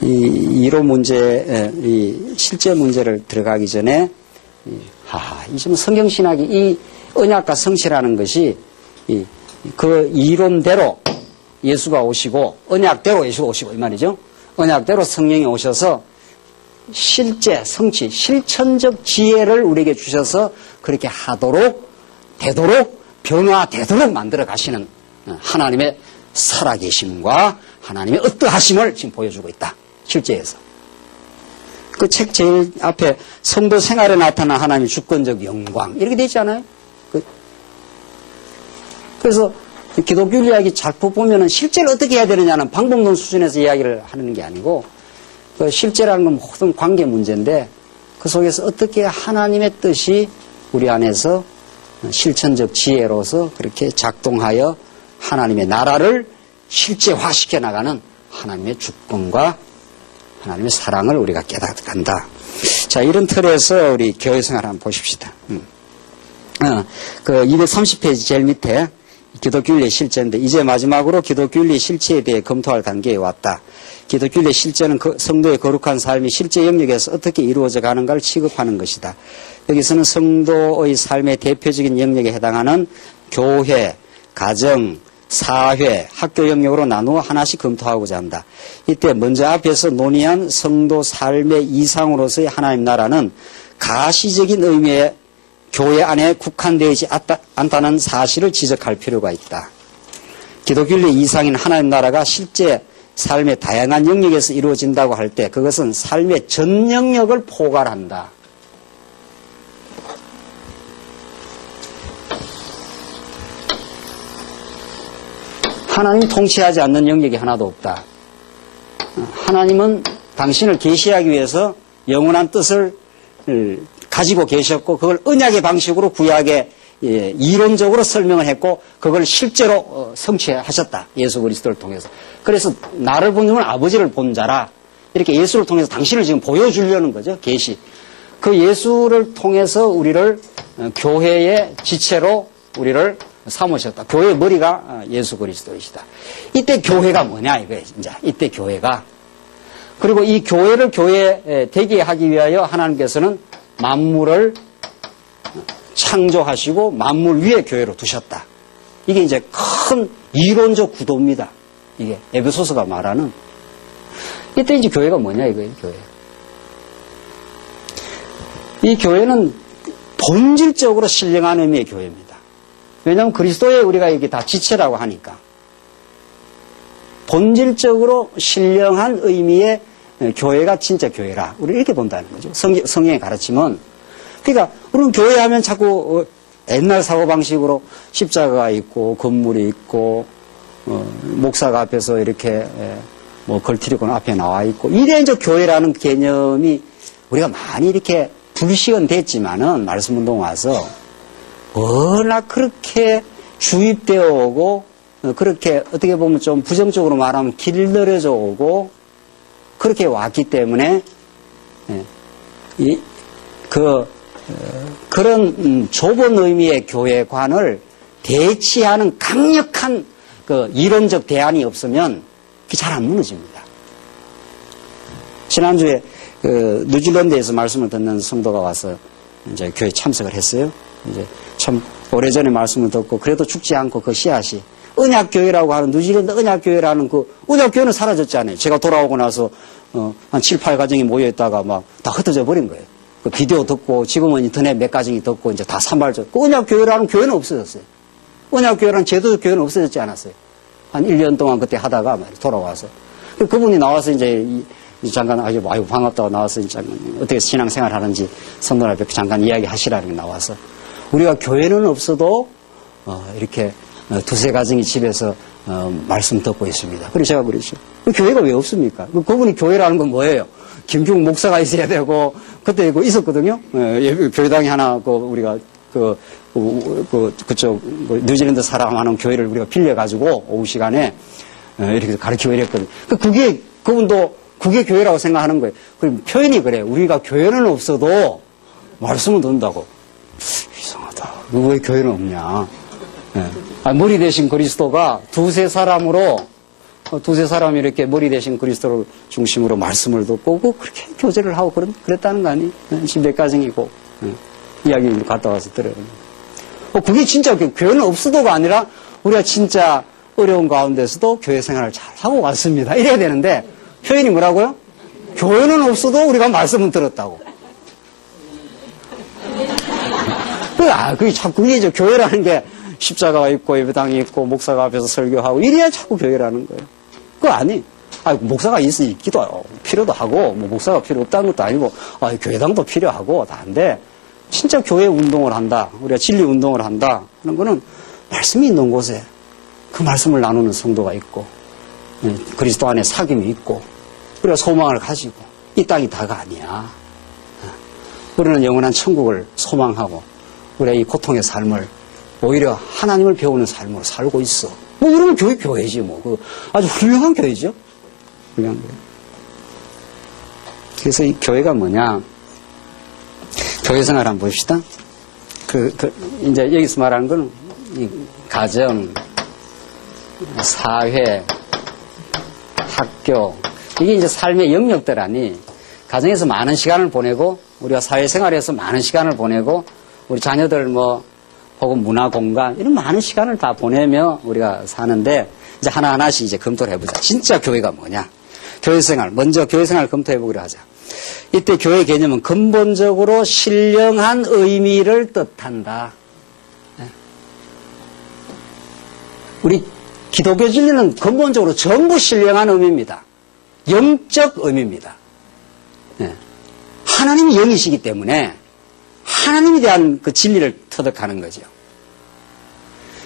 이론 문제, 이 실제 문제를 들어가기 전에 이좀 성경신학이 이 언약과 성취라는 것이 그 이론대로 예수가 오시고 언약대로 예수가 오시고 이 말이죠. 언약대로 성령이 오셔서 실제 성취, 실천적 지혜를 우리에게 주셔서 그렇게 하도록 되도록 변화되도록 만들어 가시는 하나님의 살아계심과 하나님의 어떠하심을 지금 보여주고 있다. 실제에서. 그 책 제일 앞에 성도 생활에 나타난 하나님의 주권적 영광 이렇게 되어 있잖아요. 그래서 기독교 이야기 잘 보면은 실제로 어떻게 해야 되느냐는 방법론 수준에서 이야기를 하는 게 아니고 그 실제라는 건 모든 관계 문제인데 그 속에서 어떻게 하나님의 뜻이 우리 안에서 실천적 지혜로서 그렇게 작동하여 하나님의 나라를 실제화시켜 나가는 하나님의 주권과 하나님의 사랑을 우리가 깨닫는다. 자, 이런 틀에서 우리 교회 생활 한번 보십시다. 그 230페이지 제일 밑에 기독교윤리의 실제인데 이제 마지막으로 기독교윤리의 실체에 대해 검토할 단계에 왔다. 기독교윤리의 실제는 성도의 거룩한 삶이 실제 영역에서 어떻게 이루어져 가는가를 취급하는 것이다. 여기서는 성도의 삶의 대표적인 영역에 해당하는 교회, 가정, 사회, 학교 영역으로 나누어 하나씩 검토하고자 한다. 이때 먼저 앞에서 논의한 성도 삶의 이상으로서의 하나님 나라는 가시적인 의미의 교회 안에 국한되어 있지 않다는 사실을 지적할 필요가 있다. 기독교의 이상인 하나님 나라가 실제 삶의 다양한 영역에서 이루어진다고 할 때 그것은 삶의 전 영역을 포괄한다. 하나님 통치하지 않는 영역이 하나도 없다. 하나님은 당신을 계시하기 위해서 영원한 뜻을 가지고 계셨고 그걸 언약의 방식으로 구약에 이론적으로 설명을 했고 그걸 실제로 성취하셨다. 예수 그리스도를 통해서. 그래서 나를 본 자는 아버지를 본 자라. 이렇게 예수를 통해서 당신을 지금 보여주려는 거죠. 계시. 그 예수를 통해서 우리를 교회의 지체로 우리를 삼으셨다. 교회의 머리가 예수 그리스도이시다. 이때 교회가 뭐냐 이거예요. 이제 이때 교회가. 그리고 이 교회를 교회 되게 하기 위하여 하나님께서는 만물을 창조하시고 만물 위에 교회로 두셨다. 이게 이제 큰 이론적 구도입니다. 이게 에베소서가 말하는. 이때 이제 교회가 뭐냐 이거예요. 교회. 이 교회는 본질적으로 신령한 의미의 교회입니다. 왜냐하면 그리스도에 우리가 이게 다 지체라고 하니까. 본질적으로 신령한 의미의 교회가 진짜 교회라. 우리 이렇게 본다는 거죠. 성경의 가르침은. 그러니까 우리는 교회 하면 자꾸 옛날 사고방식으로 십자가가 있고 건물이 있고 목사가 앞에서 이렇게 뭐 걸티리고 앞에 나와 있고 이래 이제 교회라는 개념이 우리가 많이 이렇게 불식은 됐지만은 말씀운동 와서 워낙 그렇게 주입되어 오고 그렇게 어떻게 보면 좀 부정적으로 말하면 길들여져 오고 그렇게 왔기 때문에 그런 좁은 의미의 교회관을 대치하는 강력한 그 이론적 대안이 없으면 그게 잘 안 무너집니다. 지난주에 뉴질랜드에서 말씀을 듣는 성도가 와서 이제 교회 참석을 했어요. 이제 참 오래전에 말씀을 듣고 그래도 죽지 않고 그 씨앗이 언약교회라고 하는 뉴질랜드 언약교회라는 그 언약교회는 사라졌잖아요. 제가 돌아오고 나서 한 7, 8가정이 모여있다가 막 다 흩어져 버린 거예요. 그 비디오 듣고 지금은 인터넷 몇 가정이 듣고 이제 다 산발적. 그 언약교회라는 교회는 없어졌어요. 언약교회라는 제도적 교회는 없어졌지 않았어요. 한 1년 동안 그때 하다가 돌아와서. 그분이 나와서 이제 잠깐 아주 반갑다고 나와서 어떻게 신앙생활 하는지 성도들 앞에 잠깐 이야기하시라는 게 나와서 우리가 교회는 없어도 이렇게 두세 가정이 집에서 말씀 듣고 있습니다. 그래서 제가 그랬죠. 교회가 왜 없습니까? 그분이 교회라는 건 뭐예요? 김중 목사가 있어야 되고 그때 그거 있었거든요. 교회당이 하나 우리가 그쪽 뉴질랜드 사람하는 교회를 우리가 빌려가지고 오후 시간에 이렇게 가르치고 이랬거든요. 그분도 그게 교회라고 생각하는 거예요. 그 표현이 그래. 우리가 교회는 없어도 말씀은 듣는다고. 이상하다. 왜 교회는 없냐? 머리 대신 그리스도가 두세 사람이 이렇게 머리 대신 그리스도를 중심으로 말씀을 듣고 그렇게 교제를 하고 그랬다는 거 아니? 지금 몇 가정이고 이야기 갔다 와서 들어요. 그게 진짜 교회는 없어도가 아니라 우리가 진짜 어려운 가운데서도 교회 생활을 잘 하고 왔습니다. 이래야 되는데 표현이 뭐라고요? 교회는 없어도 우리가 말씀은 들었다고. 그게 자꾸 그게 교회라는 게 십자가가 있고 예배당이 있고 목사가 앞에서 설교하고 이래야 자꾸 교회라는 거예요. 그거 아니. 목사가 있기도 하고 필요도 하고 뭐 목사가 필요 없다는 것도 아니고 교회당도 필요하고 다 한데 진짜 교회 운동을 한다. 우리가 진리 운동을 한다 하는 거는 말씀이 있는 곳에 그 말씀을 나누는 성도가 있고 그리스도 안에 사귐이 있고 우리가 소망을 가지고 이 땅이 다가 아니야. 우리는 영원한 천국을 소망하고 우리가 이 고통의 삶을 오히려 하나님을 배우는 삶으로 살고 있어. 뭐 이러면 교회지 뭐. 아주 훌륭한 교회죠. 훌륭한 교회. 그래서 이 교회가 뭐냐? 교회 생활 한번 봅시다. 이제 여기서 말하는 건 이 가정, 사회, 학교, 이게 이제 삶의 영역들 아니, 가정에서 많은 시간을 보내고, 우리가 사회생활에서 많은 시간을 보내고, 우리 자녀들 혹은 문화공간, 이런 많은 시간을 다 보내며 우리가 사는데, 이제 하나하나씩 이제 검토를 해보자. 진짜 교회가 뭐냐? 교회생활, 먼저 교회생활 검토해보기로 하자. 이때 교회 개념은 근본적으로 신령한 의미를 뜻한다. 우리 기독교 진리는 근본적으로 전부 신령한 의미입니다. 영적 의미입니다. 하나님이 영이시기 때문에 하나님에 대한 그 진리를 터득하는 거죠.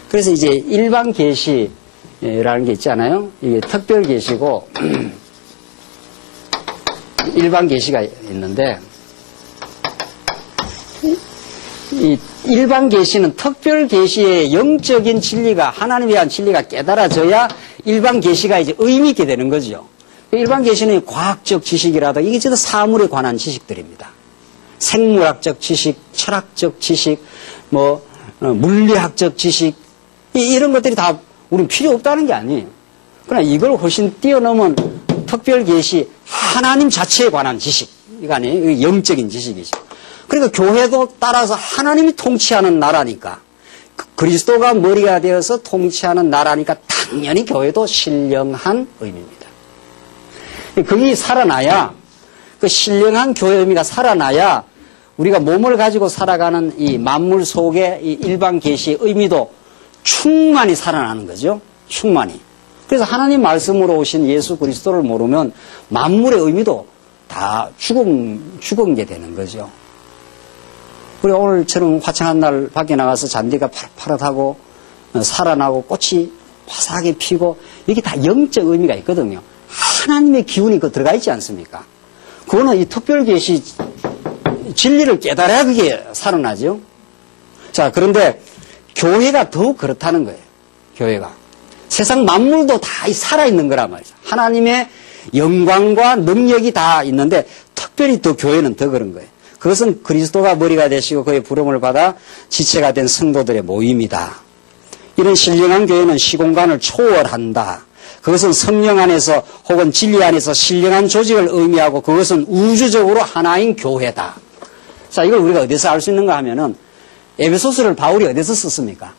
그래서 이제 일반 계시라는 게 있잖아요. 이게 특별 계시고 일반 계시가 있는데 이 일반 계시는 특별 계시의 영적인 진리가 하나님에 대한 진리가 깨달아져야 일반 계시가 이제 의미 있게 되는 거죠. 일반 계시는 과학적 지식이라든가 이게 전부 사물에 관한 지식들입니다. 생물학적 지식, 철학적 지식, 물리학적 지식 이런 것들이 다 우리는 필요 없다는 게 아니에요. 그러나 이걸 훨씬 뛰어넘은 특별 계시 하나님 자체에 관한 지식 이거 아니에요. 영적인 지식이죠. 그러니까 교회도 따라서 하나님이 통치하는 나라니까 그리스도가 머리가 되어서 통치하는 나라니까 당연히 교회도 신령한 의미입니다. 그게 살아나야 그 신령한 교회 의미가 살아나야 우리가 몸을 가지고 살아가는 이 만물 속의 이 일반 계시의 의미도 충만히 살아나는 거죠. 충만히. 그래서 하나님 말씀으로 오신 예수 그리스도를 모르면 만물의 의미도 다 죽은 게 되는 거죠. 우리 오늘처럼 화창한 날 밖에 나가서 잔디가 파릇파릇하고 살아나고 꽃이 화사하게 피고 이게 다 영적 의미가 있거든요. 하나님의 기운이 그 들어가 있지 않습니까? 그거는 이 특별 계시 진리를 깨달아야 그게 살아나죠. 자, 그런데 교회가 더욱 그렇다는 거예요. 교회가. 세상 만물도 다 살아있는 거란 말이죠. 하나님의 영광과 능력이 다 있는데 특별히 더 교회는 더 그런 거예요. 그것은 그리스도가 머리가 되시고 그의 부름을 받아 지체가 된 성도들의 모임이다. 이런 신령한 교회는 시공간을 초월한다. 그것은 성령 안에서 혹은 진리 안에서 신령한 조직을 의미하고 그것은 우주적으로 하나인 교회다. 자, 이걸 우리가 어디서 알 수 있는가 하면은 에베소서를 바울이 어디서 썼습니까?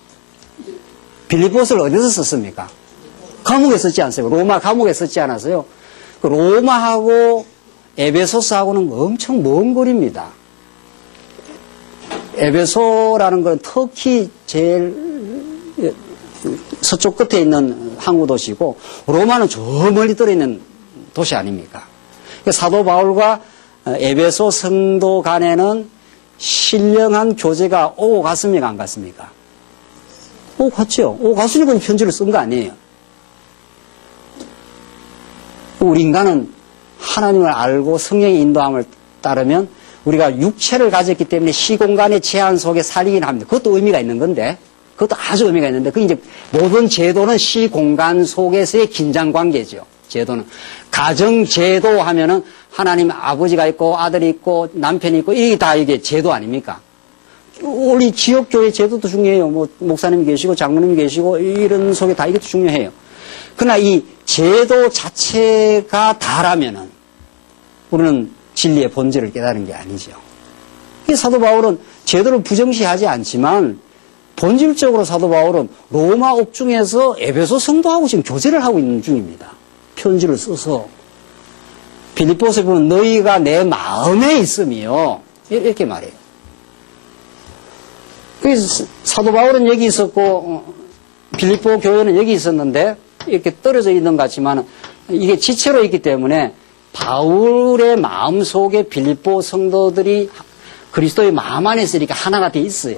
빌립보서를 어디서 썼습니까? 감옥에 썼지 않습니까? 로마 감옥에 썼지 않았어요? 그 로마하고 에베소서하고는 엄청 먼 거리입니다. 에베소라는 건 터키 제일 서쪽 끝에 있는 항구 도시고 로마는 저 멀리 떨어있는 도시 아닙니까? 사도 바울과 에베소 성도 간에는 신령한 교제가 오고 갔습니까? 안 갔습니까? 오고 갔죠. 오고 갔으니까 편지를 쓴 거 아니에요. 우리 인간은 하나님을 알고 성령의 인도함을 따르면 우리가 육체를 가졌기 때문에 시공간의 제한 속에 살리긴 합니다. 그것도 의미가 있는 건데, 그것도 아주 의미가 있는데, 그 이제 모든 제도는 시공간 속에서의 긴장 관계죠. 제도는. 가정 제도 하면은 하나님 아버지가 있고 아들이 있고 남편이 있고 이게 다 이게 제도 아닙니까? 우리 지역교회 제도도 중요해요. 뭐 목사님이 계시고 장로님이 계시고 이런 속에 다 이것도 중요해요. 그러나 이 제도 자체가 다라면은 우리는 진리의 본질을 깨달은 게 아니죠. 이 사도 바울은 제도를 부정시하지 않지만 본질적으로 사도 바울은 로마 옥중에서 에베소 성도하고 지금 교제를 하고 있는 중입니다. 편지를 써서 빌립보서에 보면 너희가 내 마음에 있음이요. 이렇게 말해요. 그래서 사도 바울은 여기 있었고 빌립보 교회는 여기 있었는데 이렇게 떨어져 있는 것 같지만 이게 지체로 있기 때문에 바울의 마음속에 빌립보 성도들이 그리스도의 마음 안에 있으니까 하나가 돼 있어요.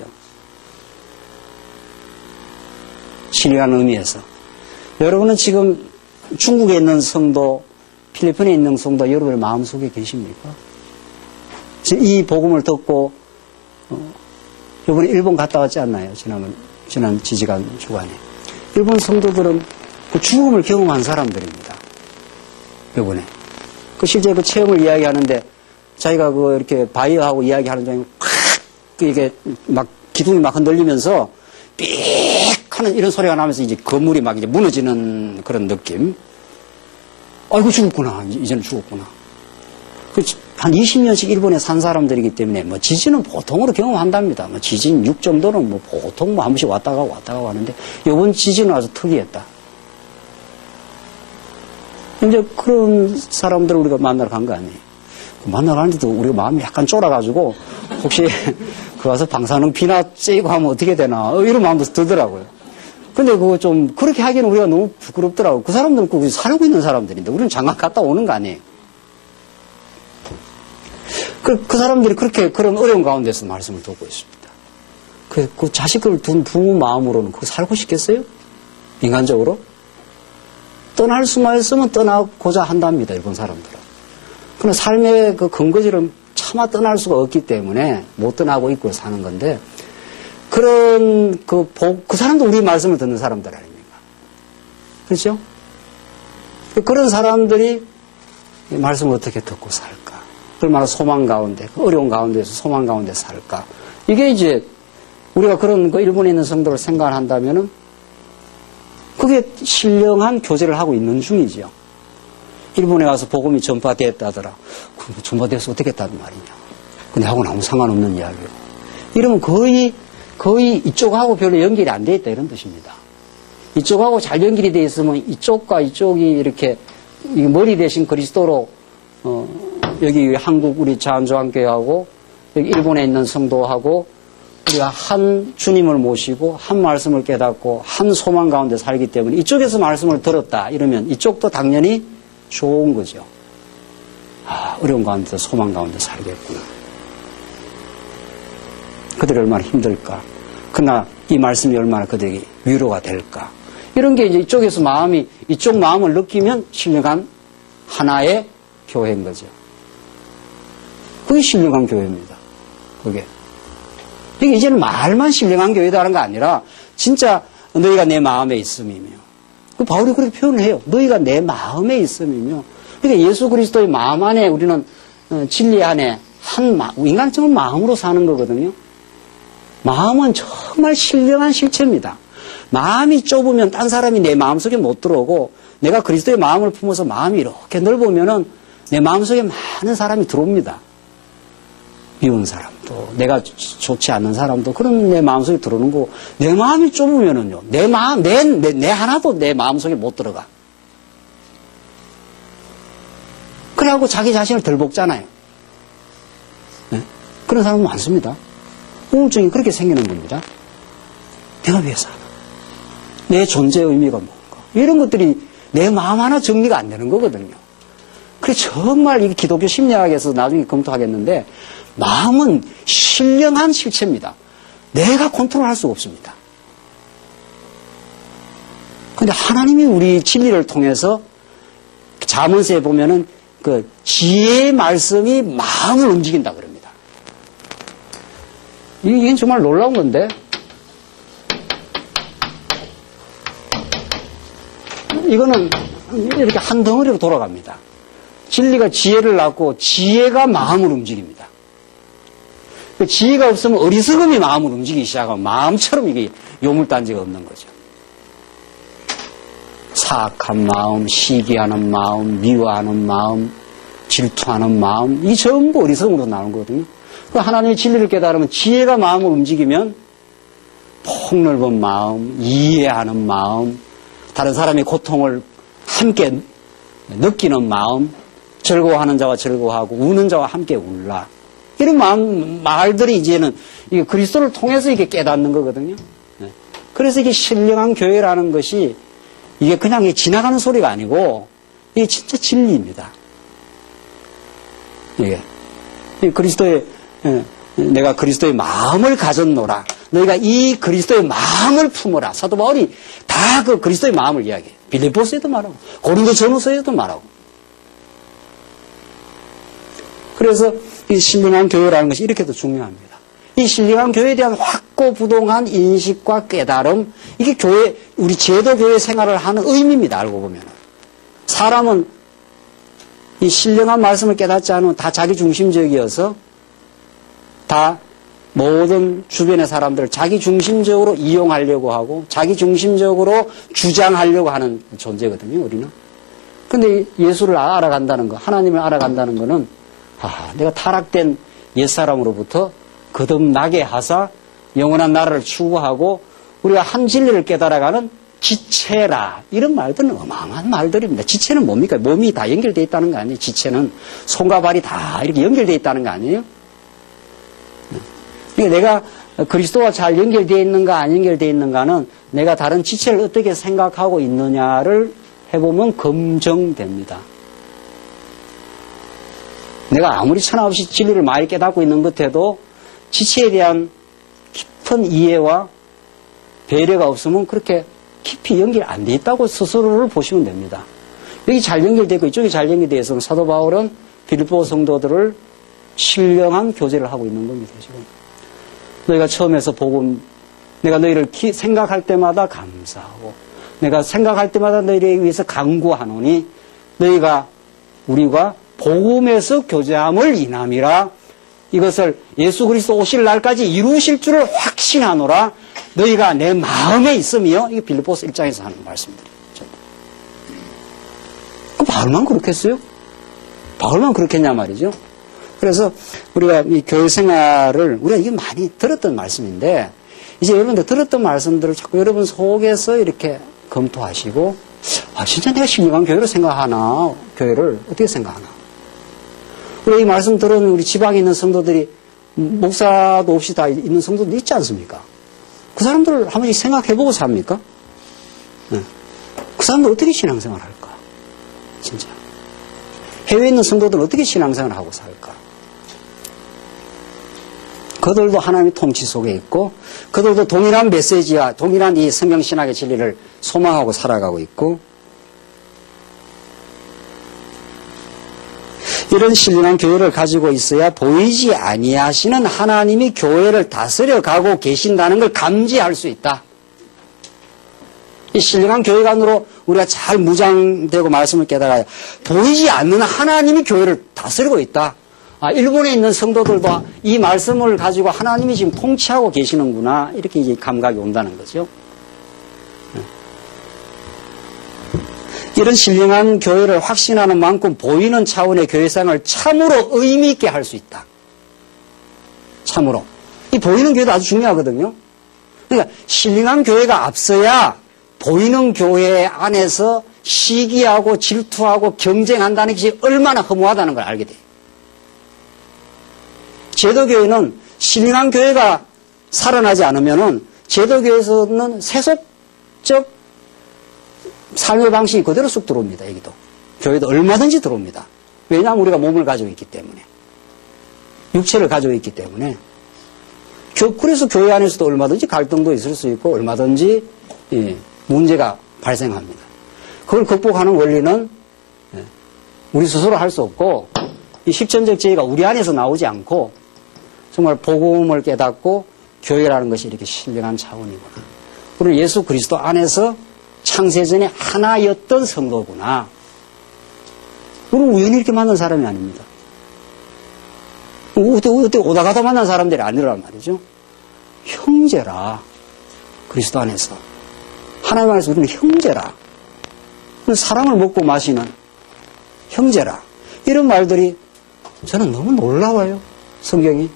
신령한 의미에서. 여러분은 지금 중국에 있는 성도, 필리핀에 있는 성도 여러분의 마음속에 계십니까? 이 복음을 듣고 이번에 일본 갔다 왔지 않나요? 지난 지지간 주간에. 일본 성도들은 그 죽음을 경험한 사람들입니다. 이번에. 그 실제 그 체험을 이야기하는데 자기가 그 이렇게 바이어하고 이야기하는 중에 팍 이게 막 기둥이 막 흔들리면서 삑 하는 이런 소리가 나면서 이제 건물이 막 이제 무너지는 그런 느낌. 아이고 죽었구나. 이제는 죽었구나. 한 20년씩 일본에 산 사람들이기 때문에 뭐 지진은 보통으로 경험한답니다. 뭐 지진 6 정도는 뭐 보통 뭐 한 번씩 왔다 가고 하는데 이번 지진은 아주 특이했다. 이제 그런 사람들을 우리가 만나러 간 거 아니에요. 만나러 가는데도 우리가 마음이 약간 쫄아가지고 혹시 그 와서 방사능 비나 쬐고 하면 어떻게 되나 이런 마음도 들더라고요. 근데 그거 좀 그렇게 하기는 우리가 너무 부끄럽더라고요. 그 사람들은 그 살고 있는 사람들인데 우리는 장가 갔다 오는 거 아니에요. 그 사람들이 그런 어려운 가운데서 말씀을 듣고 있습니다. 그 자식을 둔 부모 마음으로는 그거 살고 싶겠어요? 인간적으로? 떠날 수만 있으면 떠나고자 한답니다, 일본 사람들은. 그러나 삶의 그 근거지를 차마 떠날 수가 없기 때문에 못 떠나고 있고 사는 건데, 그런 그 사람도 우리 말씀을 듣는 사람들 아닙니까? 그렇죠? 그런 사람들이 말씀을 어떻게 듣고 살까? 얼마나 소망 가운데, 어려운 가운데서 소망 가운데 살까? 이게 이제 우리가 그런 그 일본에 있는 성도를 생각을 한다면은 그게 신령한 교제를 하고 있는 중이죠. 일본에 가서 복음이 전파됐다더라. 전파돼서 어떻게 했다는 말이냐. 근데 하고는 아무 상관없는 이야기예요. 이러면 거의 이쪽하고 별로 연결이 안 돼 있다 이런 뜻입니다. 이쪽하고 잘 연결이 돼 있으면 이쪽과 이쪽이 이렇게 머리 대신 그리스도로 여기 한국 우리 자한조한교회하고 여기 일본에 있는 성도하고 우리가 한 주님을 모시고 한 말씀을 깨닫고 한 소망 가운데 살기 때문에 이쪽에서 말씀을 들었다 이러면 이쪽도 당연히 좋은 거죠. 아, 어려운 가운데서 소망 가운데 살겠구나. 그들이 얼마나 힘들까. 그러나 이 말씀이 얼마나 그들에게 위로가 될까. 이런 게 이제 이쪽에서 이쪽 마음을 느끼면 신령한 하나의 교회인 거죠. 그게 신령한 교회입니다. 그게. 이게 이제는 말만 신령한 교회다라는 거 아니라 진짜 너희가 내 마음에 있음이며. 그 바울이 그렇게 표현을 해요. 너희가 내 마음에 있음이며. 그러니까 예수 그리스도의 마음 안에 우리는 진리 안에 인간은 정말 마음으로 사는 거거든요. 마음은 정말 신령한 실체입니다. 마음이 좁으면 딴 사람이 내 마음속에 못 들어오고 내가 그리스도의 마음을 품어서 마음이 이렇게 넓으면은 내 마음속에 많은 사람이 들어옵니다. 미운 사람도 내가 좋지 않는 사람도 그런 내 마음속에 들어오는 거고 내 마음이 좁으면은요 내 하나도 내 마음속에 못 들어가. 그래갖고 자기 자신을 덜 볶잖아요. 네? 그런 사람은 많습니다. 우울증이 그렇게 생기는 겁니다. 내가 왜 사나? 내 존재의 의미가 뭔가? 이런 것들이 내 마음 하나 정리가 안 되는 거거든요. 그래, 정말 이게 기독교 심리학에서 나중에 검토하겠는데, 마음은 신령한 실체입니다. 내가 컨트롤할 수가 없습니다. 근데 하나님이 우리 진리를 통해서 잠언서에 보면은 그 지혜의 말씀이 마음을 움직인다 그럽니다. 이게 정말 놀라운 건데, 이거는 이렇게 한 덩어리로 돌아갑니다. 진리가 지혜를 낳고 지혜가 마음을 움직입니다. 지혜가 없으면 어리석음이 마음을 움직이기 시작하면 마음처럼 이게 요물단지가 없는 거죠. 사악한 마음, 시기하는 마음, 미워하는 마음, 질투하는 마음, 이 전부 어리석음으로 나오는 거거든요. 하나님의 진리를 깨달으면 지혜가 마음을 움직이면 폭넓은 마음, 이해하는 마음, 다른 사람의 고통을 함께 느끼는 마음, 즐거워하는 자와 즐거워하고 우는 자와 함께 울라. 이런 말들이 이제는 이게 그리스도를 통해서 이게 깨닫는 거거든요. 그래서 이게 신령한 교회라는 것이 이게 그냥 지나가는 소리가 아니고 이게 진짜 진리입니다. 이게 그리스도의 내가 그리스도의 마음을 가졌노라. 너희가 이 그리스도의 마음을 품어라. 사도 바울이 다 그 그리스도의 마음을 이야기해요. 빌립보서에도 말하고 고린도전후서에도 말하고. 그래서 이 신령한 교회라는 것이 이렇게도 중요합니다. 이 신령한 교회에 대한 확고부동한 인식과 깨달음, 이게 교회, 우리 제도 교회 생활을 하는 의미입니다. 알고 보면. 사람은 이 신령한 말씀을 깨닫지 않으면 다 자기중심적이어서 다 모든 주변의 사람들을 자기중심적으로 이용하려고 하고 자기중심적으로 주장하려고 하는 존재거든요. 우리는. 근데 예수를 알아간다는 거, 하나님을 알아간다는 거는 내가 타락된 옛사람으로부터 거듭나게 하사 영원한 나라를 추구하고 우리가 한 진리를 깨달아가는 지체라. 이런 말들은 어마어마한 말들입니다. 지체는 뭡니까? 몸이 다 연결되어 있다는 거 아니에요? 지체는 손과 발이 다 이렇게 연결되어 있다는 거 아니에요? 그러니까 내가 그리스도와 잘 연결되어 있는가 안 연결되어 있는가는 내가 다른 지체를 어떻게 생각하고 있느냐를 해보면 검증됩니다. 내가 아무리 천하 없이 진리를 많이 깨닫고 있는 것 해도 지체에 대한 깊은 이해와 배려가 없으면 그렇게 깊이 연결 안 돼 있다고 스스로를 보시면 됩니다. 여기 잘 연결되어 있고 이쪽이 잘 연결되어 있으면 사도 바울은 빌립보 성도들을 신령한 교제를 하고 있는 겁니다. 지금. 너희가 처음에서 복음, 내가 너희를 생각할 때마다 감사하고 내가 생각할 때마다 너희를 위해서 간구하노니 너희가 우리가 복음에서 교제함을 인함이라. 이것을 예수 그리스도 오실 날까지 이루실 줄을 확신하노라. 너희가 내 마음에 있으며, 이게 빌립보서 1장에서 하는 말씀들이에요. 그 바울만 그렇겠어요? 바울만 그렇겠냐 말이죠. 그래서 우리가 이 교회 생활을, 우리가 이게 많이 들었던 말씀인데, 이제 여러분들 들었던 말씀들을 자꾸 여러분 속에서 이렇게 검토하시고, 진짜 내가 신령한 교회로 생각하나? 교회를 어떻게 생각하나? 우리 이 말씀 들은 우리 지방에 있는 성도들이 목사도 없이 다 있는 성도들 있지 않습니까? 그 사람들을 한 번씩 생각해보고 삽니까? 그 사람들 어떻게 신앙생활 할까? 진짜. 해외에 있는 성도들은 어떻게 신앙생활을 하고 살까? 그들도 하나님의 통치 속에 있고, 그들도 동일한 메시지와 동일한 이 성경신학의 진리를 소망하고 살아가고 있고, 이런 신령한 교회를 가지고 있어야 보이지 아니하시는 하나님이 교회를 다스려가고 계신다는 걸 감지할 수 있다. 이 신령한 교회관으로 우리가 잘 무장되고 말씀을 깨달아야 보이지 않는 하나님이 교회를 다스리고 있다. 일본에 있는 성도들도 이 말씀을 가지고 하나님이 지금 통치하고 계시는구나. 이렇게 이제 감각이 온다는 거죠. 이런 신령한 교회를 확신하는 만큼 보이는 차원의 교회생활을 참으로 의미 있게 할 수 있다. 참으로. 이 보이는 교회도 아주 중요하거든요. 그러니까 신령한 교회가 앞서야 보이는 교회 안에서 시기하고 질투하고 경쟁한다는 것이 얼마나 허무하다는 걸 알게 돼요. 제도교회는 신령한 교회가 살아나지 않으면은 제도교회에서는 세속적 삶의 방식이 그대로 쑥 들어옵니다. 여기도. 교회도 얼마든지 들어옵니다. 왜냐하면 우리가 몸을 가지고 있기 때문에. 육체를 가지고 있기 때문에. 그래서 교회 안에서도 얼마든지 갈등도 있을 수 있고 얼마든지 문제가 발생합니다. 그걸 극복하는 원리는 우리 스스로 할 수 없고 이 십전적 지혜가 우리 안에서 나오지 않고 정말 복음을 깨닫고 교회라는 것이 이렇게 신령한 차원이구나. 우리는 예수 그리스도 안에서 창세전에 하나였던 성도구나. 우리는 우연히 이렇게 만난 사람이 아닙니다. 어때 오다 가다 만난 사람들이 아니란 말이죠. 형제라. 그리스도 안에서. 하나님 안에서 우리는 형제라. 사랑을 먹고 마시는 형제라. 이런 말들이 저는 너무 놀라워요. 성경이.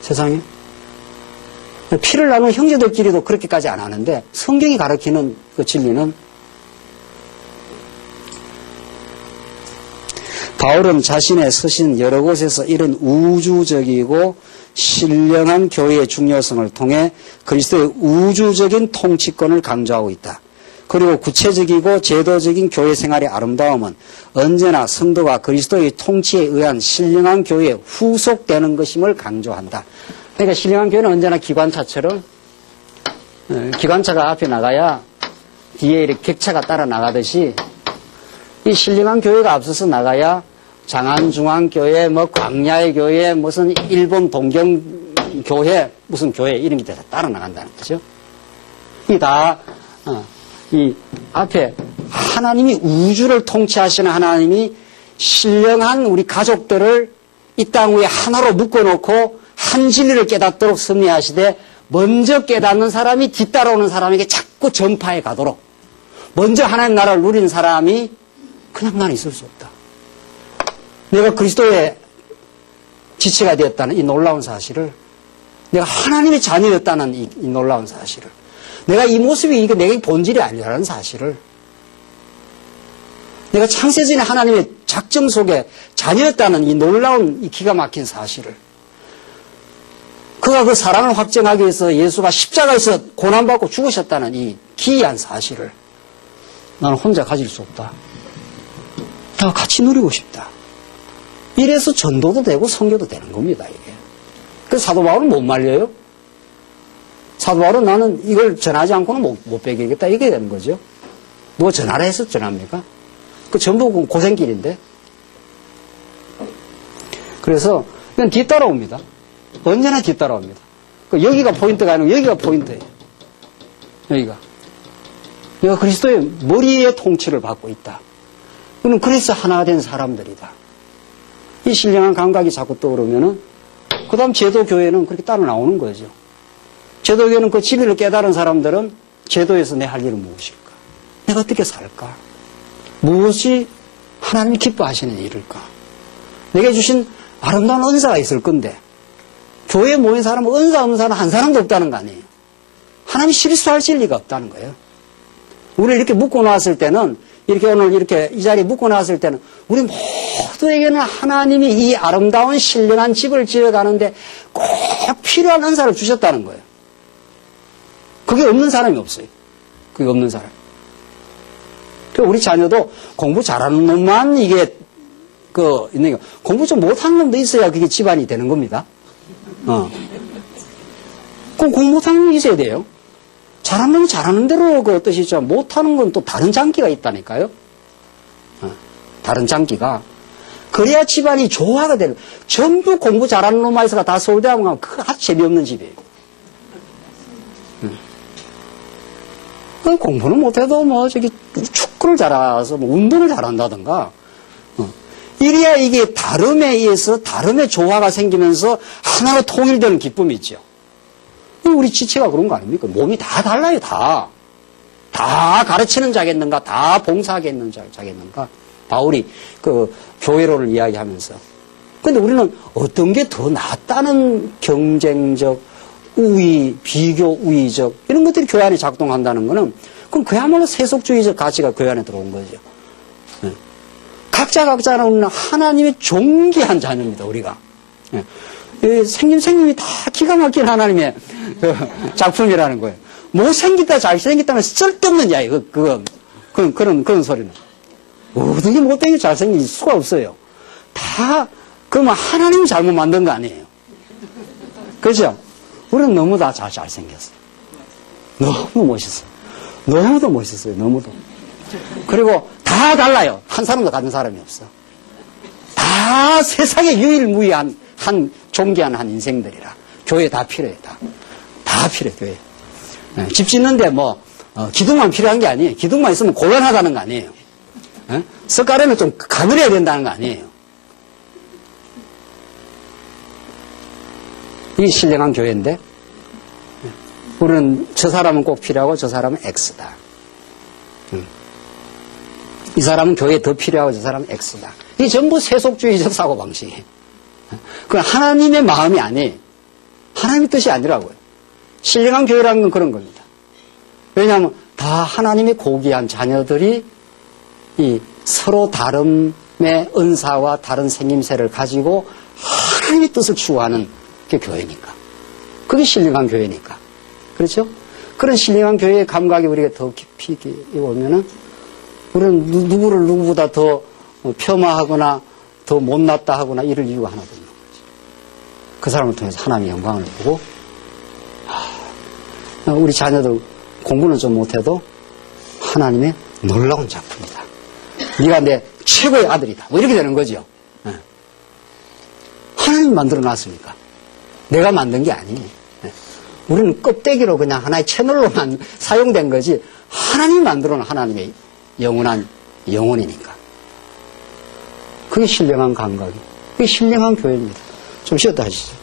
세상에. 피를 나눈 형제들끼리도 그렇게까지 안 하는데 성경이 가르치는 그 진리는 바울은 자신의 서신 여러 곳에서 이런 우주적이고 신령한 교회의 중요성을 통해 그리스도의 우주적인 통치권을 강조하고 있다. 그리고 구체적이고 제도적인 교회 생활의 아름다움은 언제나 성도가 그리스도의 통치에 의한 신령한 교회에 후속되는 것임을 강조한다. 그러니까 신령한 교회는 언제나 기관차처럼 기관차가 앞에 나가야 뒤에 이렇게 객차가 따라 나가듯이 이 신령한 교회가 앞서서 나가야 장안중앙교회, 광야의 교회, 무슨 일본 동경교회, 무슨 교회 이런 게 다 따라 나간다는 거죠. 이 다 이 앞에 하나님이 우주를 통치하시는 하나님이 신령한 우리 가족들을 이 땅 위에 하나로 묶어놓고 한 진리를 깨닫도록 섭리하시되 먼저 깨닫는 사람이 뒤따라오는 사람에게 자꾸 전파해 가도록 먼저 하나님 나라를 누린 사람이 그냥 난 있을 수 없다. 내가 그리스도의 지체가 되었다는 이 놀라운 사실을, 내가 하나님의 자녀였다는 이 놀라운 사실을, 내가 이 모습이 이게 내게 본질이 아니라는 사실을, 내가 창세전에 하나님의 작정 속에 자녀였다는 이 놀라운 이 기가 막힌 사실을, 그가 그 사랑을 확정하기 위해서 예수가 십자가에서 고난받고 죽으셨다는 이 기이한 사실을 나는 혼자 가질 수 없다. 다 같이 누리고 싶다. 이래서 전도도 되고 선교도 되는 겁니다, 이게. 그래서 사도 바울은 못 말려요. 사도 바울은 나는 이걸 전하지 않고는 못 배기겠다, 이게 되는 거죠. 누가 전하라 해서 전합니까? 그 전부 고생길인데. 그래서 이건 뒤따라옵니다. 언제나 뒤따라옵니다. 여기가 포인트가 아니고 여기가 포인트예요. 여기가. 내가 그리스도의 머리의 통치를 받고 있다. 그는 그래서 하나 된 사람들이다. 이 신령한 감각이 자꾸 떠오르면은, 그 다음 제도교회는 그렇게 따라 나오는 거죠. 제도교회는 그 진리를 깨달은 사람들은 제도에서 내 할 일은 무엇일까? 내가 어떻게 살까? 무엇이 하나님이 기뻐하시는 일일까? 내게 주신 아름다운 은사가 있을 건데, 교회에 모인 사람은 은사 없는 사람 한 사람도 없다는 거 아니에요. 하나님이 실수할 진리가 없다는 거예요. 우리를 이렇게 묶고 나왔을 때는, 이렇게 오늘 이렇게 이 자리에 묶고 나왔을 때는 우리 모두에게는 하나님이 이 아름다운 신령한 집을 지어가는데 꼭 필요한 은사를 주셨다는 거예요. 그게 없는 사람이 없어요. 그게 없는 사람. 우리 자녀도 공부 잘하는 놈만 이게 있는 거. 공부 좀 못하는 놈도 있어야 그게 집안이 되는 겁니다. 그럼 공부 못하는 놈이 있어야 돼요. 잘하는 놈은 잘하는 대로 그 뜻이죠. 못하는 건 또 다른 장기가 있다니까요. 다른 장기가. 그래야 집안이 조화가 되는. 전부 공부 잘하는 놈만 있어가 다 서울대학원 가면 그거 아주 재미없는 집이에요. 공부는 못해도 축구를 잘해서 운동을 잘한다든가. 이래야 이게 다름에 의해서 다름의 조화가 생기면서 하나로 통일되는 기쁨이 있죠. 우리 지체가 그런 거 아닙니까? 몸이 다 달라요, 다. 다 가르치는 자겠는가? 다 봉사하겠는 자겠는가? 바울이 그 교회론을 이야기하면서. 근데 우리는 어떤 게 더 낫다는 경쟁적, 우위, 비교 우위적, 이런 것들이 교회 안에 작동한다는 거는, 그럼 그야말로 세속주의적 가치가 교회 안에 들어온 거죠. 네. 각자는 하나님의 존귀한 자녀입니다, 우리가. 네. 생김이 다 기가 막힌 하나님의 작품이라는 거예요. 못생겼다, 잘생겼다면 쓸데없는 이야기, 그런 소리는. 어떻게 못생기고 잘생길 수가 없어요. 그러면 하나님이 잘못 만든 거 아니에요. 그렇죠? 우리는 너무 다 잘생겼어요. 너무 멋있어요. 너무도 멋있어요. 너무도. 그리고 다 달라요. 한 사람도 같은 사람이 없어. 다 세상에 유일무이한 존귀한 한 인생들이라. 교회 다 필요해. 다 필요해. 교회. 집 짓는데 기둥만 필요한 게 아니에요. 기둥만 있으면 곤란하다는 거 아니에요. 석가래는 좀 가늘어야 된다는 거 아니에요. 이게 신령한 교회인데 우리는 저 사람은 꼭 필요하고 저 사람은 X다. 이 사람은 교회에 더 필요하고 저 사람은 X다. 이게 전부 세속주의적 사고방식이에요. 그건 하나님의 마음이 아니에요. 하나님의 뜻이 아니라고요. 신령한 교회라는 건 그런 겁니다. 왜냐하면 다 하나님의 고귀한 자녀들이 이 서로 다름의 은사와 다른 생김새를 가지고 하나님의 뜻을 추구하는 게 교회니까. 그게 신령한 교회니까. 그렇죠? 그런 신령한 교회의 감각이 우리가 더 깊이 오면은 우리는 누구를 누구보다 더 폄하하거나 더 못났다 하거나 이럴 이유가 하나도 없는 거죠. 그 사람을 통해서 하나님의 영광을 보고 우리 자녀들 공부는 좀 못해도 하나님의 놀라운 작품이다. 네가 내 최고의 아들이다. 뭐 이렇게 되는 거죠. 하나님이 만들어 놨으니까. 내가 만든 게 아니에요. 우리는 껍데기로 그냥 하나의 채널로만 사용된 거지 하나님이 만들어 놓은 하나님의 영원한 영혼이니까. 그게 신령한 감각이. 그게 신령한 교회입니다. 좀 쉬었다 하시죠.